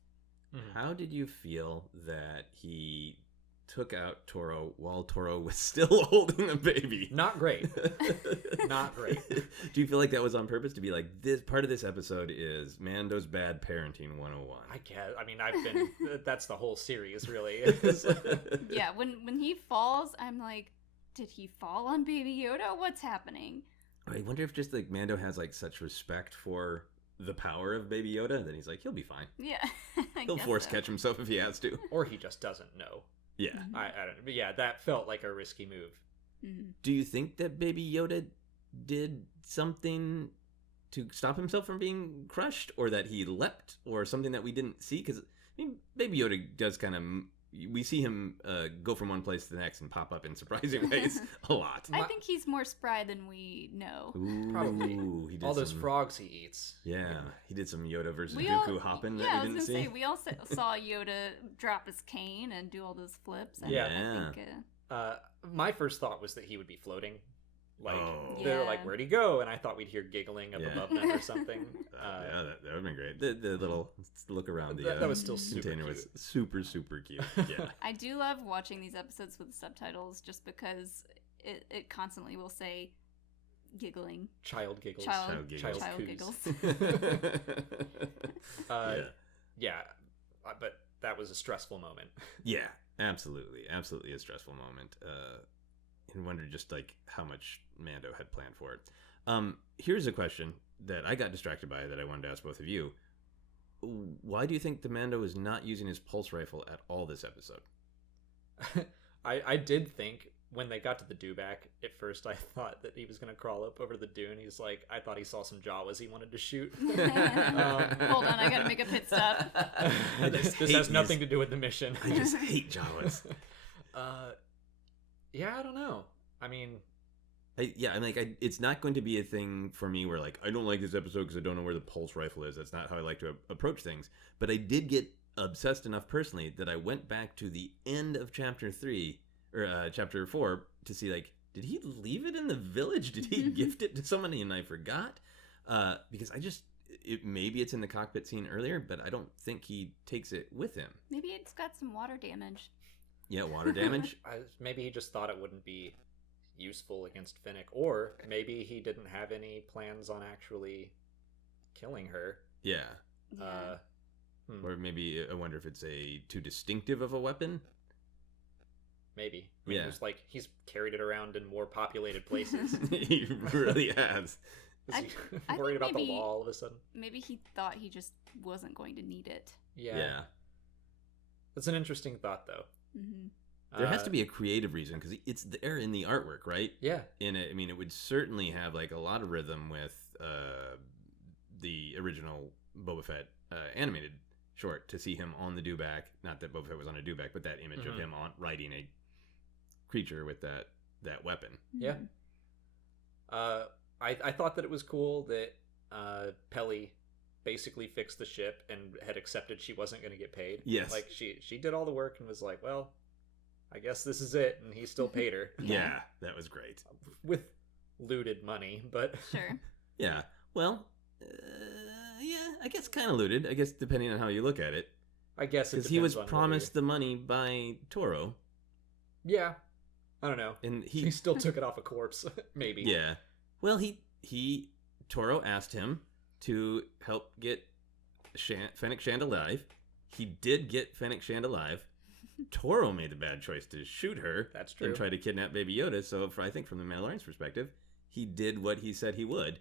How did you feel that he took out Toro while Toro was still holding the baby? Not great. Not great. Do you feel like that was on purpose, to be like, this part of this episode is Mando's bad parenting 101? I guess. I mean, that's the whole series, really. Yeah, when he falls, I'm like, did he fall on Baby Yoda? What's happening? I wonder if just like Mando has like such respect for the power of Baby Yoda that he's like, he'll be fine. Yeah. He'll force catch himself if he has to. Or he just doesn't know. Yeah. I don't know. But yeah, that felt like a risky move. Do you think that Baby Yoda did something to stop himself from being crushed, or that he leapt, or something that we didn't see? Because, I mean, Baby Yoda does kind of... We see him go from one place to the next and pop up in surprising ways a lot. I think he's more spry than we know. Ooh, probably. All those frogs he eats. Yeah, he did some Yoda versus Dooku hopping that we didn't see. Say, we all saw Yoda drop his cane and do all those flips. And yeah. I think, my first thought was that he would be floating. Like, they're like, where'd he go? And I thought we'd hear giggling up above them or something. That would have been great. The little look around the that was still super container cute. Was super cute. Yeah. I do love watching these episodes with subtitles, just because it constantly will say giggling. Child giggles. Child giggles. But that was a stressful moment. Yeah, absolutely a stressful moment. And wondered just like how much Mando had planned for it. Here's a question that I got distracted by that I wanted to ask both of you. Why do you think the Mando is not using his pulse rifle at all this episode? I did think when they got to the dewback, at first I thought that he was going to crawl up over the dune. He's like, I thought he saw some Jawas he wanted to shoot. Hold on, I gotta make a pit stop. This has nothing to do with the mission. I just hate Jawas. Yeah, I don't know. I mean... it's not going to be a thing for me where, like, I don't like this episode because I don't know where the pulse rifle is. That's not how I like to approach things. But I did get obsessed enough personally that I went back to the end of chapter 3, or chapter 4, to see, like, did he leave it in the village? Did he gift it to somebody and I forgot? Because maybe it's in the cockpit scene earlier, but I don't think he takes it with him. Maybe it's got some water damage. Yeah, water damage. Maybe he just thought it wouldn't be useful against Finnick, or maybe he didn't have any plans on actually killing her. Yeah. Yeah. Or maybe, I wonder if it's too distinctive of a weapon? Maybe. I mean, it's like he's carried it around in more populated places. He really has. Is he worried about the law all of a sudden? Maybe he thought he just wasn't going to need it. Yeah. That's an interesting thought, though. Mm-hmm. There has to be a creative reason, because it's there in the artwork, right? Yeah. It would certainly have, like, a lot of rhythm with the original Boba Fett animated short, to see him on the dewback. Not that Boba Fett was on a dewback, but that image of him riding a creature with that weapon. Yeah. I thought that it was cool that Peli basically fixed the ship and had accepted she wasn't going to get paid. Yes. Like, she did all the work and was like, well, I guess this is it, and he still paid her. Yeah, that was great. With looted money, but... Sure. Yeah. Well, I guess kind of looted. I guess depending on how you look at it. I guess it because he was promised the money by Toro. Yeah. I don't know. And he still took it off a corpse, maybe. Yeah. Well, Toro asked him to help get Fennec Shand alive. He did get Fennec Shand alive. Toro made the bad choice to shoot her. That's true. And try to kidnap Baby Yoda. So, I think from the Mandalorian's perspective, he did what he said he would.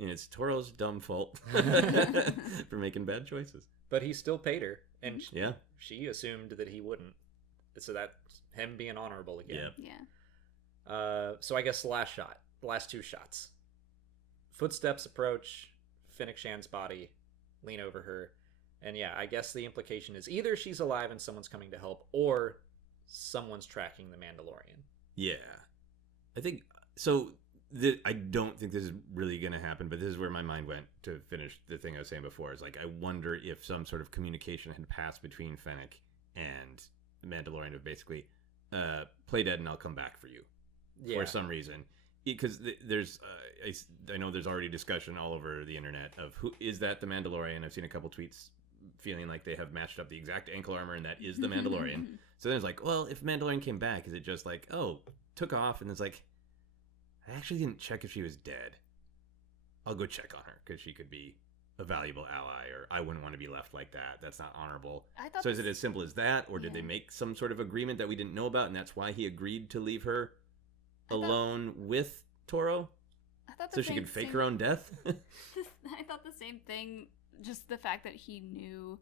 And it's Toro's dumb fault for making bad choices. But he still paid her. And yeah, she assumed that he wouldn't. So that's him being honorable again. Yeah. So I guess the last two shots. Footsteps approach Fennec Shand's body, lean over her. And yeah, I guess the implication is either she's alive and someone's coming to help, or someone's tracking the Mandalorian. Yeah. I think, so I don't think this is really going to happen, but this is where my mind went to finish the thing I was saying before. Is like, I wonder if some sort of communication had passed between Fennec and the Mandalorian of basically, play dead and I'll come back for you. For some reason. Because there's, I know there's already discussion all over the internet of who is that the Mandalorian. I've seen a couple tweets feeling like they have matched up the exact ankle armor and that is the Mandalorian. So then it's like, well, if Mandalorian came back, is it just like, oh, took off, and it's like, I actually didn't check if she was dead. I'll go check on her because she could be a valuable ally, or I wouldn't want to be left like that. That's not honorable. So is it as simple as that, or did they make some sort of agreement that we didn't know about, and that's why he agreed to leave her alone with Toro? So she could fake her own death? I thought the same thing. Just the fact that he knew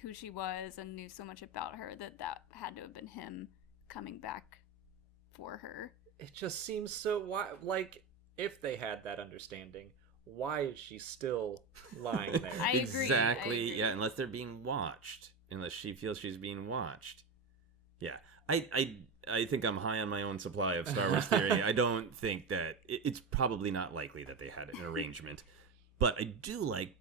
who she was and knew so much about her that had to have been him coming back for her. It just seems so... Like, if they had that understanding, why is she still lying there? I agree. Exactly. Yeah, unless they're being watched. Unless she feels she's being watched. Yeah. I think I'm high on my own supply of Star Wars theory. I don't think that... It's probably not likely that they had an arrangement. But I do like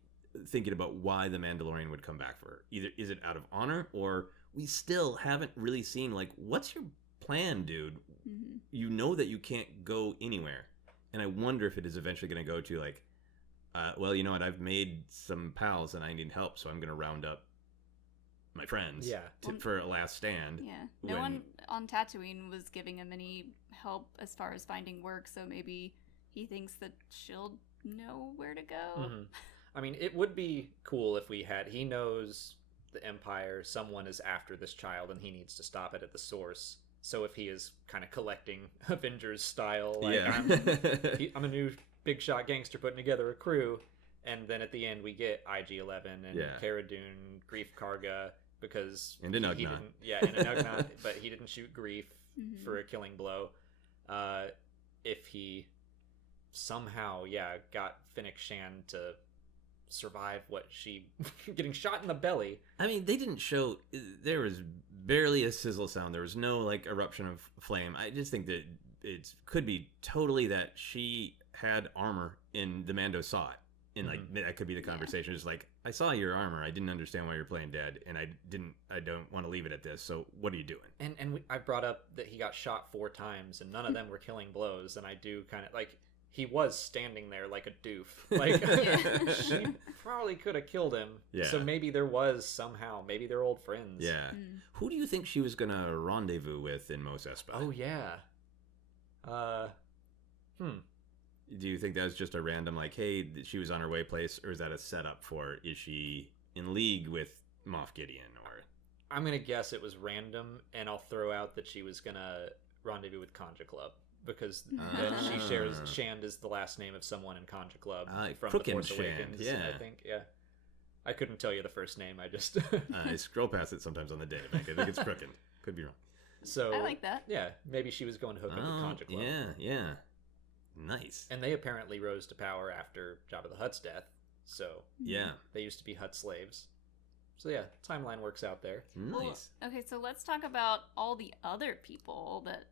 thinking about why the Mandalorian would come back for her. Either is it out of honor, or we still haven't really seen, like, what's your plan, dude? Mm-hmm. You know that you can't go anywhere. And I wonder if it is eventually going to go to, like, well, you know what? I've made some pals and I need help, so I'm going to round up my friends for a last stand. Yeah. No one on Tatooine was giving him any help as far as finding work, so maybe he thinks that she'll know where to go. Mm-hmm. I mean, it would be cool if he knows the Empire, someone is after this child and he needs to stop it at the source. So if he is kind of collecting Avengers style, like, I'm a new big shot gangster putting together a crew, and then at the end we get IG-11 and Cara Dune, Greef Karga, because and an Ugnaught. and an Ugnaught, but he didn't shoot Greef, for a killing blow. If he somehow, got Fennec Shand to survive getting shot in the belly. I mean, they didn't show, there was barely a sizzle sound. There was no, like, eruption of flame. I just think that it could be totally that she had armor and the Mando saw it. And, like, that could be the conversation. Just like, I saw your armor. I didn't understand why you're playing dead. And I don't want to leave it at this. So what are you doing? I brought up that he got shot 4 times and none of them were killing blows. And I do kind of, like, he was standing there like a doof. Like, she probably could have killed him. Yeah. So maybe there was somehow. Maybe they're old friends. Yeah. Who do you think she was going to rendezvous with in Mos Espa? Oh, yeah. Do you think that was just a random, like, hey, she was on her way place, or is that a setup for, is she in league with Moff Gideon? Or I'm going to guess it was random, and I'll throw out that she was going to rendezvous with Conja Club, because she shares, Shand is the last name of someone in Conja Club from The Force Awakens, I think, I couldn't tell you the first name, I just... I scroll past it sometimes on the databank. I think it's Crooken. Could be wrong. So I like that. Yeah, maybe she was going to hook up with Conja Club. Yeah. Nice. And they apparently rose to power after Jabba the Hutt's death. So yeah, they used to be Hutt slaves. So yeah, timeline works out there. Nice. Well, okay, so let's talk about all the other people that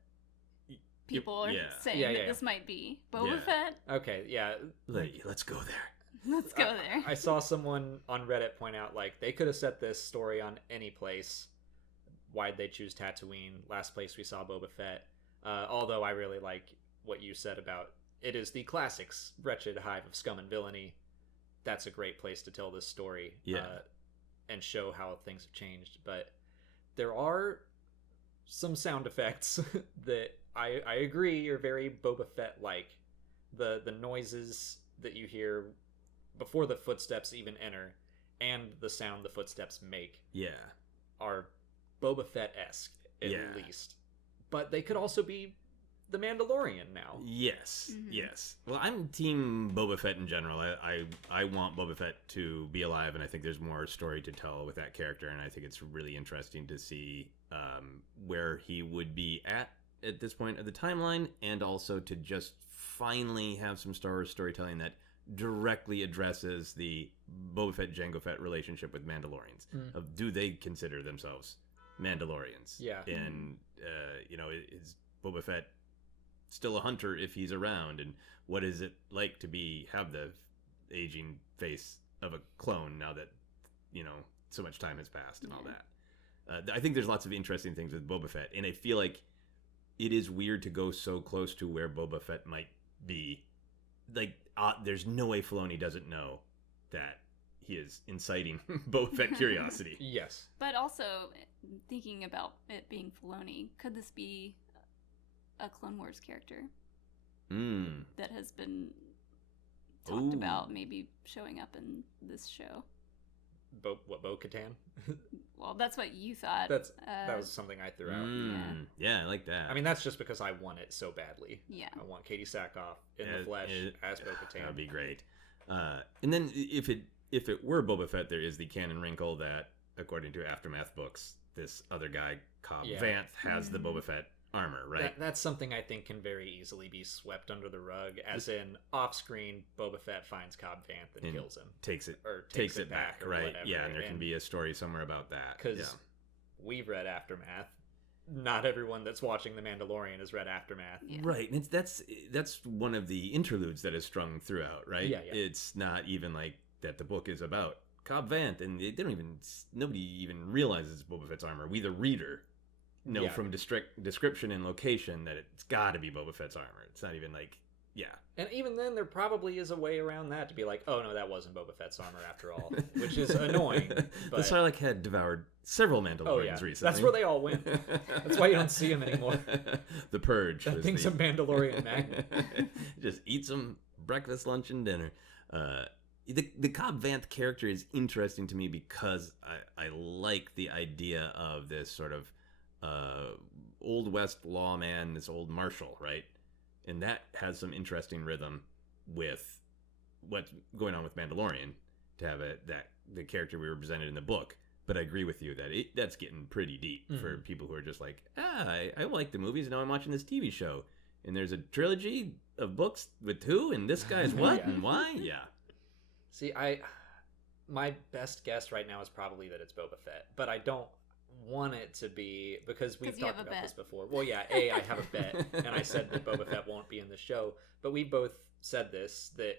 people are saying that this might be. Boba Fett. Okay, yeah. Let's go there. Let's go there. I saw someone on Reddit point out, like, they could have set this story on any place. Why'd they choose Tatooine? Last place we saw Boba Fett. Although I really like what you said about it is the classics, wretched hive of scum and villainy. That's a great place to tell this story and show how things have changed. But there are some sound effects that I agree are very Boba Fett-like. The noises that you hear before the footsteps even enter and the sound the footsteps make are Boba Fett-esque, at least. But they could also be the Mandalorian now. Yes. Well, I'm team Boba Fett in general. I want Boba Fett to be alive, and I think there's more story to tell with that character, and I think it's really interesting to see where he would be at this point of the timeline, and also to just finally have some Star Wars storytelling that directly addresses the Boba Fett Jango Fett relationship with Mandalorians. Of do they consider themselves Mandalorians? Yeah. And is Boba Fett still a hunter if he's around, and what is it like to have the aging face of a clone now that so much time has passed and all that. I think there's lots of interesting things with Boba Fett, and I feel like it is weird to go so close to where Boba Fett might be. Like, there's no way Filoni doesn't know that he is inciting Boba Fett curiosity. Yes. But also, thinking about it being Filoni, could this be a Clone Wars character that has been talked about maybe showing up in this show? Bo-Katan? Well, that's what you thought. That was something I threw out. Yeah, I like that. I mean, that's just because I want it so badly. Yeah. I want Katie Sackhoff in the flesh as Bo-Katan. That'd be great. And then if it were Boba Fett, there is the canon wrinkle that, according to Aftermath books, this other guy, Cobb Vanth, has the Boba Fett armor, right? That's something I think can very easily be swept under the rug, as in off-screen Boba Fett finds Cobb Vanth and kills him. Takes it back, or right? whatever. Yeah, and there can be a story somewhere about that. Because we've read Aftermath. Not everyone that's watching The Mandalorian has read Aftermath. Yeah. Right, and that's one of the interludes that is strung throughout, right? Yeah. It's not even like that the book is about Cobb Vanth, and nobody even realizes Boba Fett's armor. We, the reader, know from description and location that it's got to be Boba Fett's armor. It's not even like, And even then, there probably is a way around that to be like, oh no, that wasn't Boba Fett's armor after all, which is annoying. But... The Sarlacc had devoured several Mandalorians recently. That's where they all went. That's why you don't see them anymore. The Purge. That thing's a Mandalorian magnet. Just eat some breakfast, lunch, and dinner. The Cobb Vanth character is interesting to me because I like the idea of this sort of Old West lawman, this old marshal, right? And that has some interesting rhythm with what's going on with Mandalorian to have the character we were presented in the book. But I agree with you that that's getting pretty deep for people who are just like, I like the movies, and now I'm watching this TV show. And there's a trilogy of books with who, and this guy's what, and why? Yeah. See, my best guess right now is probably that it's Boba Fett, but I don't want it to be, because we've talked about this before. Well, yeah, I have a bet, and I said that Boba Fett won't be in the show, but we both said this, that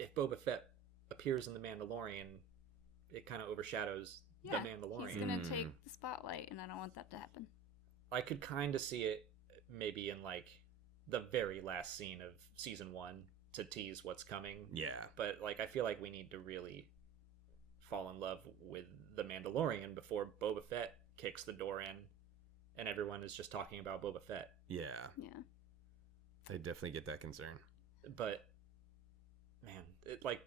if Boba Fett appears in The Mandalorian, it kind of overshadows The Mandalorian. He's gonna take the spotlight, and I don't want that to happen. I could kind of see it maybe in like the very last scene of season 1 to tease what's coming. Yeah. But like, I feel like we need to really fall in love with The Mandalorian before Boba Fett kicks the door in and everyone is just talking about Boba Fett. Yeah. Yeah. I definitely get that concern. But man, it like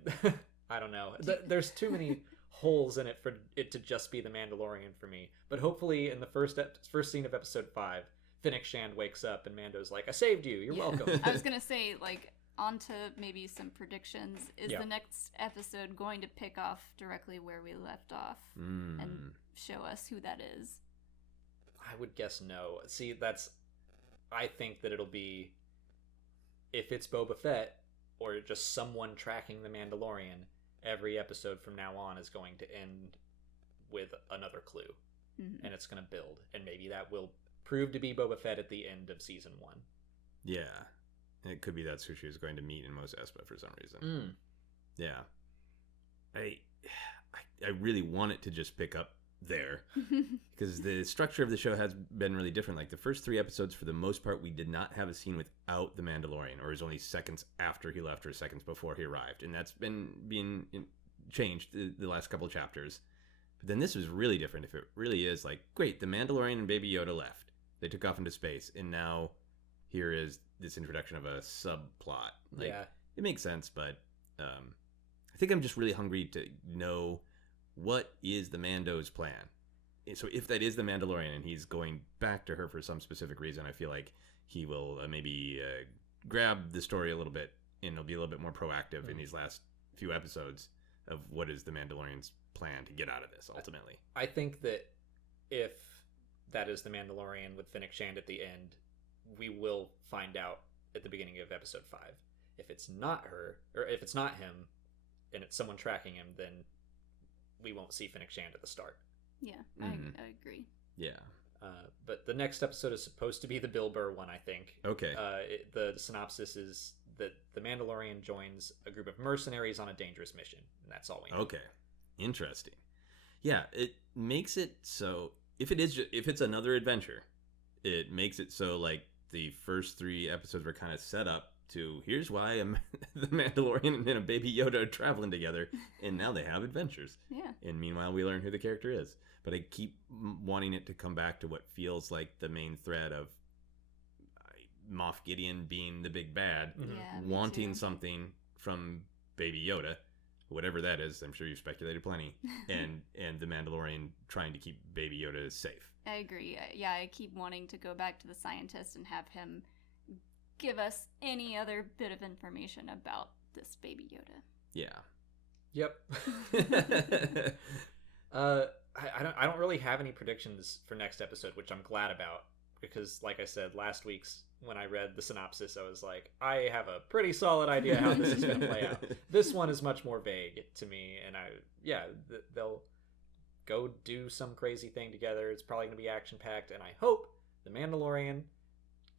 I don't know. There's too many holes in it for it to just be The Mandalorian for me. But hopefully in the first scene of episode 5, Fennec Shand wakes up and Mando's like, I saved you, you're welcome. I was gonna say, like, on to maybe some predictions. Is the next episode going to pick off directly where we left off and show us who that is? I would guess no. See, I think that it'll be, if it's Boba Fett or just someone tracking the Mandalorian, every episode from now on is going to end with another clue. And it's going to build. And maybe that will prove to be Boba Fett at the end of season 1. Yeah. And it could be that's who she was going to meet in Mos Espa for some reason. Yeah. I really want it to just pick up there, because the structure of the show has been really different. Like the first 3 episodes, for the most part, we did not have a scene without the Mandalorian, or it was only seconds after he left or seconds before he arrived, and that's been being changed the last couple of chapters. But then this was really different. If it really is like, great, the Mandalorian and Baby Yoda left, they took off into space, and now here is this introduction of a subplot. Like, it makes sense, but I think I'm just really hungry to know, what is the Mando's plan? So if that is the Mandalorian and he's going back to her for some specific reason, I feel like he will maybe grab the story a little bit, and he'll be a little bit more proactive in these last few episodes of what is the Mandalorian's plan to get out of this ultimately. I think that if that is the Mandalorian with Fennec Shand at the end, we will find out at the beginning of episode 5. If it's not her, or if it's not him, and it's someone tracking him, then we won't see Fennec Shand at the start. Yeah, I agree. Yeah. But the next episode is supposed to be the Bill Burr one, I think. Okay. The synopsis is that the Mandalorian joins a group of mercenaries on a dangerous mission, and that's all we know. Okay. Interesting. Yeah, it makes it so, if it's another adventure, it makes it so like the first 3 episodes were kind of set up to, here's why the Mandalorian and a Baby Yoda are traveling together, and now they have adventures. Yeah. And meanwhile, we learn who the character is. But I keep wanting it to come back to what feels like the main thread of Moff Gideon being the big bad, wanting something from Baby Yoda, whatever that is. I'm sure you've speculated plenty. and the Mandalorian trying to keep Baby Yoda safe. I agree. Yeah, I keep wanting to go back to the scientist and have him give us any other bit of information about this Baby Yoda. Yeah. Yep. I don't really have any predictions for next episode, which I'm glad about, because like I said, last week's, when I read the synopsis, I was like, I have a pretty solid idea how this is going to play out. This one is much more vague to me, and they'll go do some crazy thing together. It's probably going to be action-packed, and I hope the Mandalorian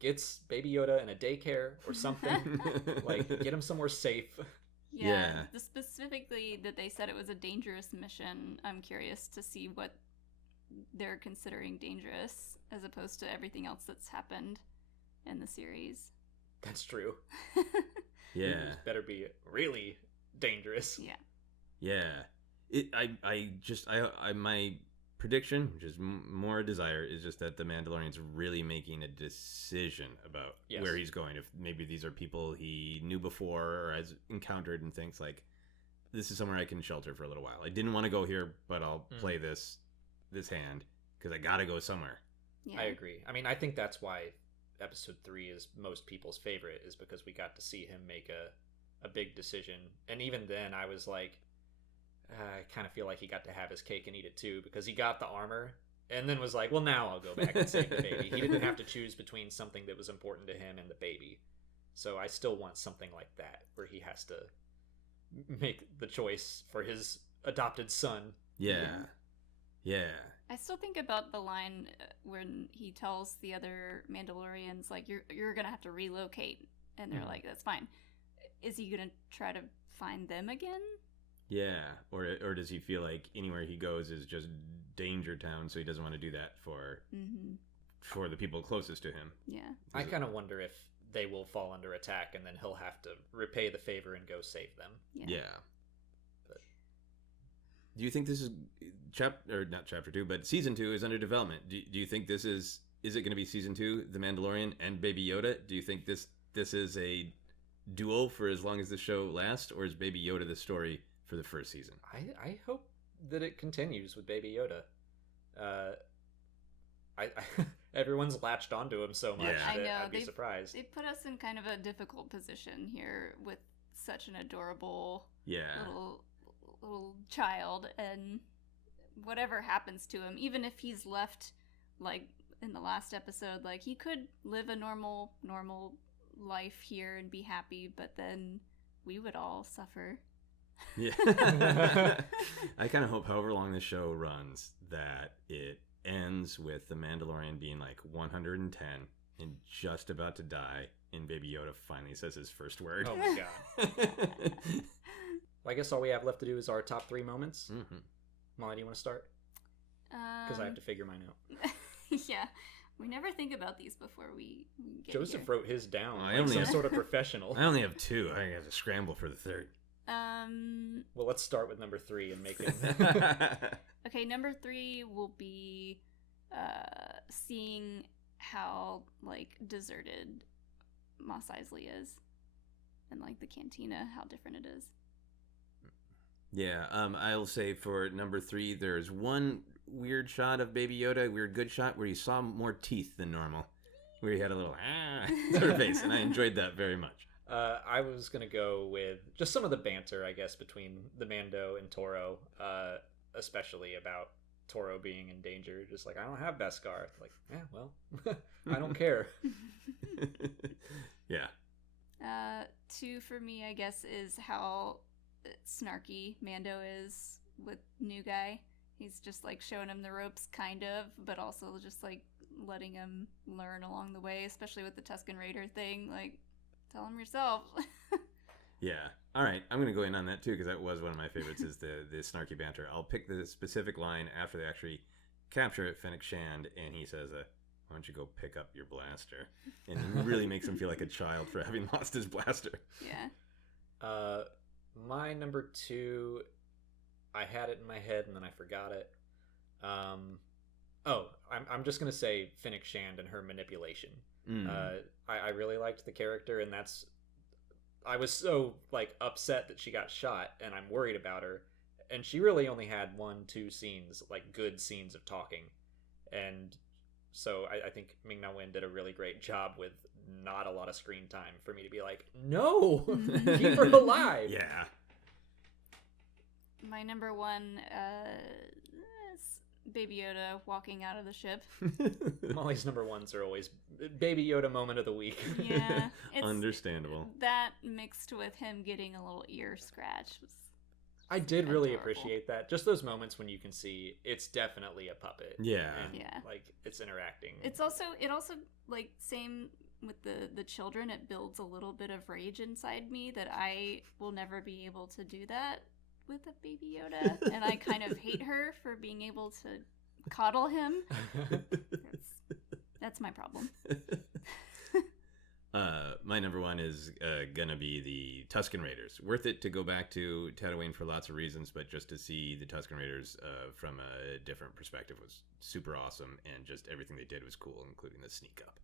gets Baby Yoda in a daycare or something. Like, get him somewhere safe. Yeah. Specifically that they said it was a dangerous mission. I'm curious to see what they're considering dangerous as opposed to everything else that's happened in the series. That's true. Yeah. It better be really dangerous. Yeah. Yeah. My prediction, which is more a desire, is just that the Mandalorian's really making a decision about where he's going. If maybe these are people he knew before or has encountered and thinks like, this is somewhere I can shelter for a little while. I didn't want to go here, but I'll play this hand because I gotta go somewhere. Yeah. I agree. I mean, I think that's why episode 3 is most people's favorite, is because we got to see him make a big decision. And even then I was like, I kind of feel like he got to have his cake and eat it too, because he got the armor and then was like, well, now I'll go back and save the baby. He didn't have to choose between something that was important to him and the baby. So I still want something like that, where he has to make the choice for his adopted son. Yeah. I still think about the line when he tells the other Mandalorians, like, you're gonna have to relocate, and they're like, that's fine. Is he gonna try to find them again? Yeah, or does he feel like anywhere he goes is just danger town, so he doesn't want to do that for the people closest to him? Yeah. I kind of wonder if they will fall under attack, and then he'll have to repay the favor and go save them. Yeah. But do you think this is not chapter 2, but season 2 is under development? Do you think this is it going to be season 2, The Mandalorian and Baby Yoda? Do you think this is a duo for as long as the show lasts, or is Baby Yoda the story for the first season? I hope that it continues with Baby Yoda. Everyone's latched onto him so much Yeah. that I'd be surprised. They put us in kind of a difficult position here with such an adorable little child, and whatever happens to him, even if he's left, like in the last episode, like he could live a normal life here and be happy, but then we would all suffer. Yeah. I kind of hope however long the show runs that it ends with the Mandalorian being like 110 and just about to die, and Baby Yoda finally says his first word. Oh my god. Well, I guess all we have left to do is our top 3 moments. Mm-hmm. Molly, do you want to start? Because I have to figure mine out. Yeah. We never think about these before we get Joseph here. wrote his down I like only some have- sort of professional. I only have 2. I have to scramble for the third. Well, let's start with number 3 and make it... Okay, number 3 will be seeing how, like, deserted Mos Eisley is. And, like, the cantina, how different it is. Yeah, I'll say for number 3, there's one weird shot of Baby Yoda, weird good shot, where you saw more teeth than normal. Where he had a little sort of face, and I enjoyed that very much. I was going to go with just some of the banter, I guess, between the Mando and Toro, especially about Toro being in danger. Just like, I don't have Beskar. Like, yeah, well, I don't care. Yeah. 2 for me, I guess, is how snarky Mando is with new guy. He's just like showing him the ropes, kind of, but also just like letting him learn along the way, especially with the Tusken Raider thing. Like, tell him yourself. Yeah. All right. I'm going to go in on that too, because that was one of my favorites, is the snarky banter. I'll pick the specific line after they actually capture it, Fennec Shand, and he says, why don't you go pick up your blaster? And it really makes him feel like a child for having lost his blaster. Yeah. My number 2, I had it in my head and then I forgot it. I'm just going to say Fennec Shand and her manipulation. I really liked the character, and I was so like upset that she got shot, and I'm worried about her, and she really only had 1-2 scenes, like good scenes of talking, and so I think Ming-Na Wen did a really great job with not a lot of screen time for me to be like, no, keep her alive. Yeah. My number 1 is Baby Yoda walking out of the ship. Molly's number 1s are always Baby Yoda moment of the week. Yeah. It's Understandable. that mixed with him getting a little ear scratch was I did really adorable. appreciate that. Just those moments when you can see it's definitely a puppet. Yeah. And, Yeah. like, it's interacting. It also like same with the children, it builds a little bit of rage inside me that I will never be able to do that with a Baby Yoda, and I kind of hate her for being able to coddle him. That's my problem. My number 1 is gonna be the Tusken Raiders. Worth it to go back to Tatooine for lots of reasons, but just to see the Tusken Raiders from a different perspective was super awesome, and just everything they did was cool, including the sneak up.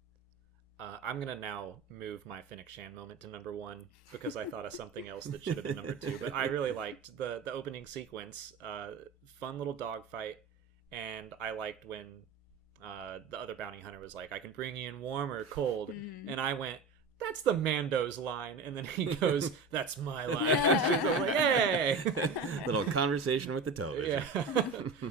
I'm going to now move my Fennec Shand moment to number 1 because I thought of something else that should have been number 2. But I really liked the opening sequence. Fun little dogfight. And I liked when the other bounty hunter was like, I can bring you in warm or cold. Mm-hmm. And I went, that's the Mando's line. And then he goes, that's my line. Yeah. So I'm like, hey! Little conversation with the television. Yeah.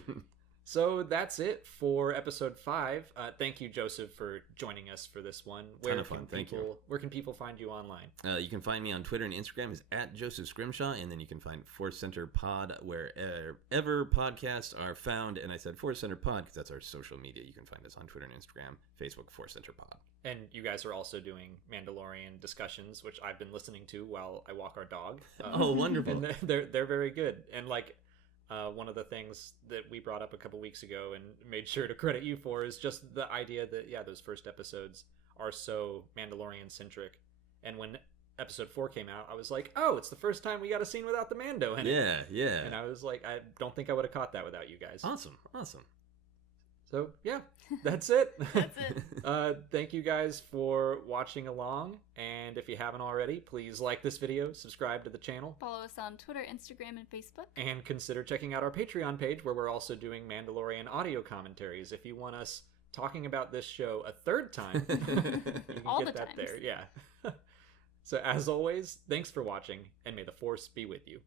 So that's it for episode 5. Thank you, Joseph, for joining us for this one. Ton of fun. Thank you. Where can people find you online? You can find me on Twitter and Instagram is at Joseph Scrimshaw, and then you can find ForceCenter Pod wherever podcasts are found. And I said ForceCenter Pod because that's our social media. You can find us on Twitter and Instagram, Facebook, ForceCenter Pod. And you guys are also doing Mandalorian discussions, which I've been listening to while I walk our dog. Oh, wonderful. And they're very good. And like one of the things that we brought up a couple weeks ago and made sure to credit you for is just the idea that, yeah, those first episodes are so Mandalorian centric. And when episode 4 came out, I was like, oh, it's the first time we got a scene without the Mando in it. Yeah. And I was like, I don't think I would have caught that without you guys. Awesome. So, yeah, that's it. That's it. Thank you guys for watching along. And if you haven't already, please like this video, subscribe to the channel, Follow us on Twitter, Instagram, and Facebook. and consider checking out our Patreon page where we're also doing Mandalorian audio commentaries. If you want us talking about this show a third time, you can All get the that times. there. Yeah. So, as always, thanks for watching, and may the Force be with you.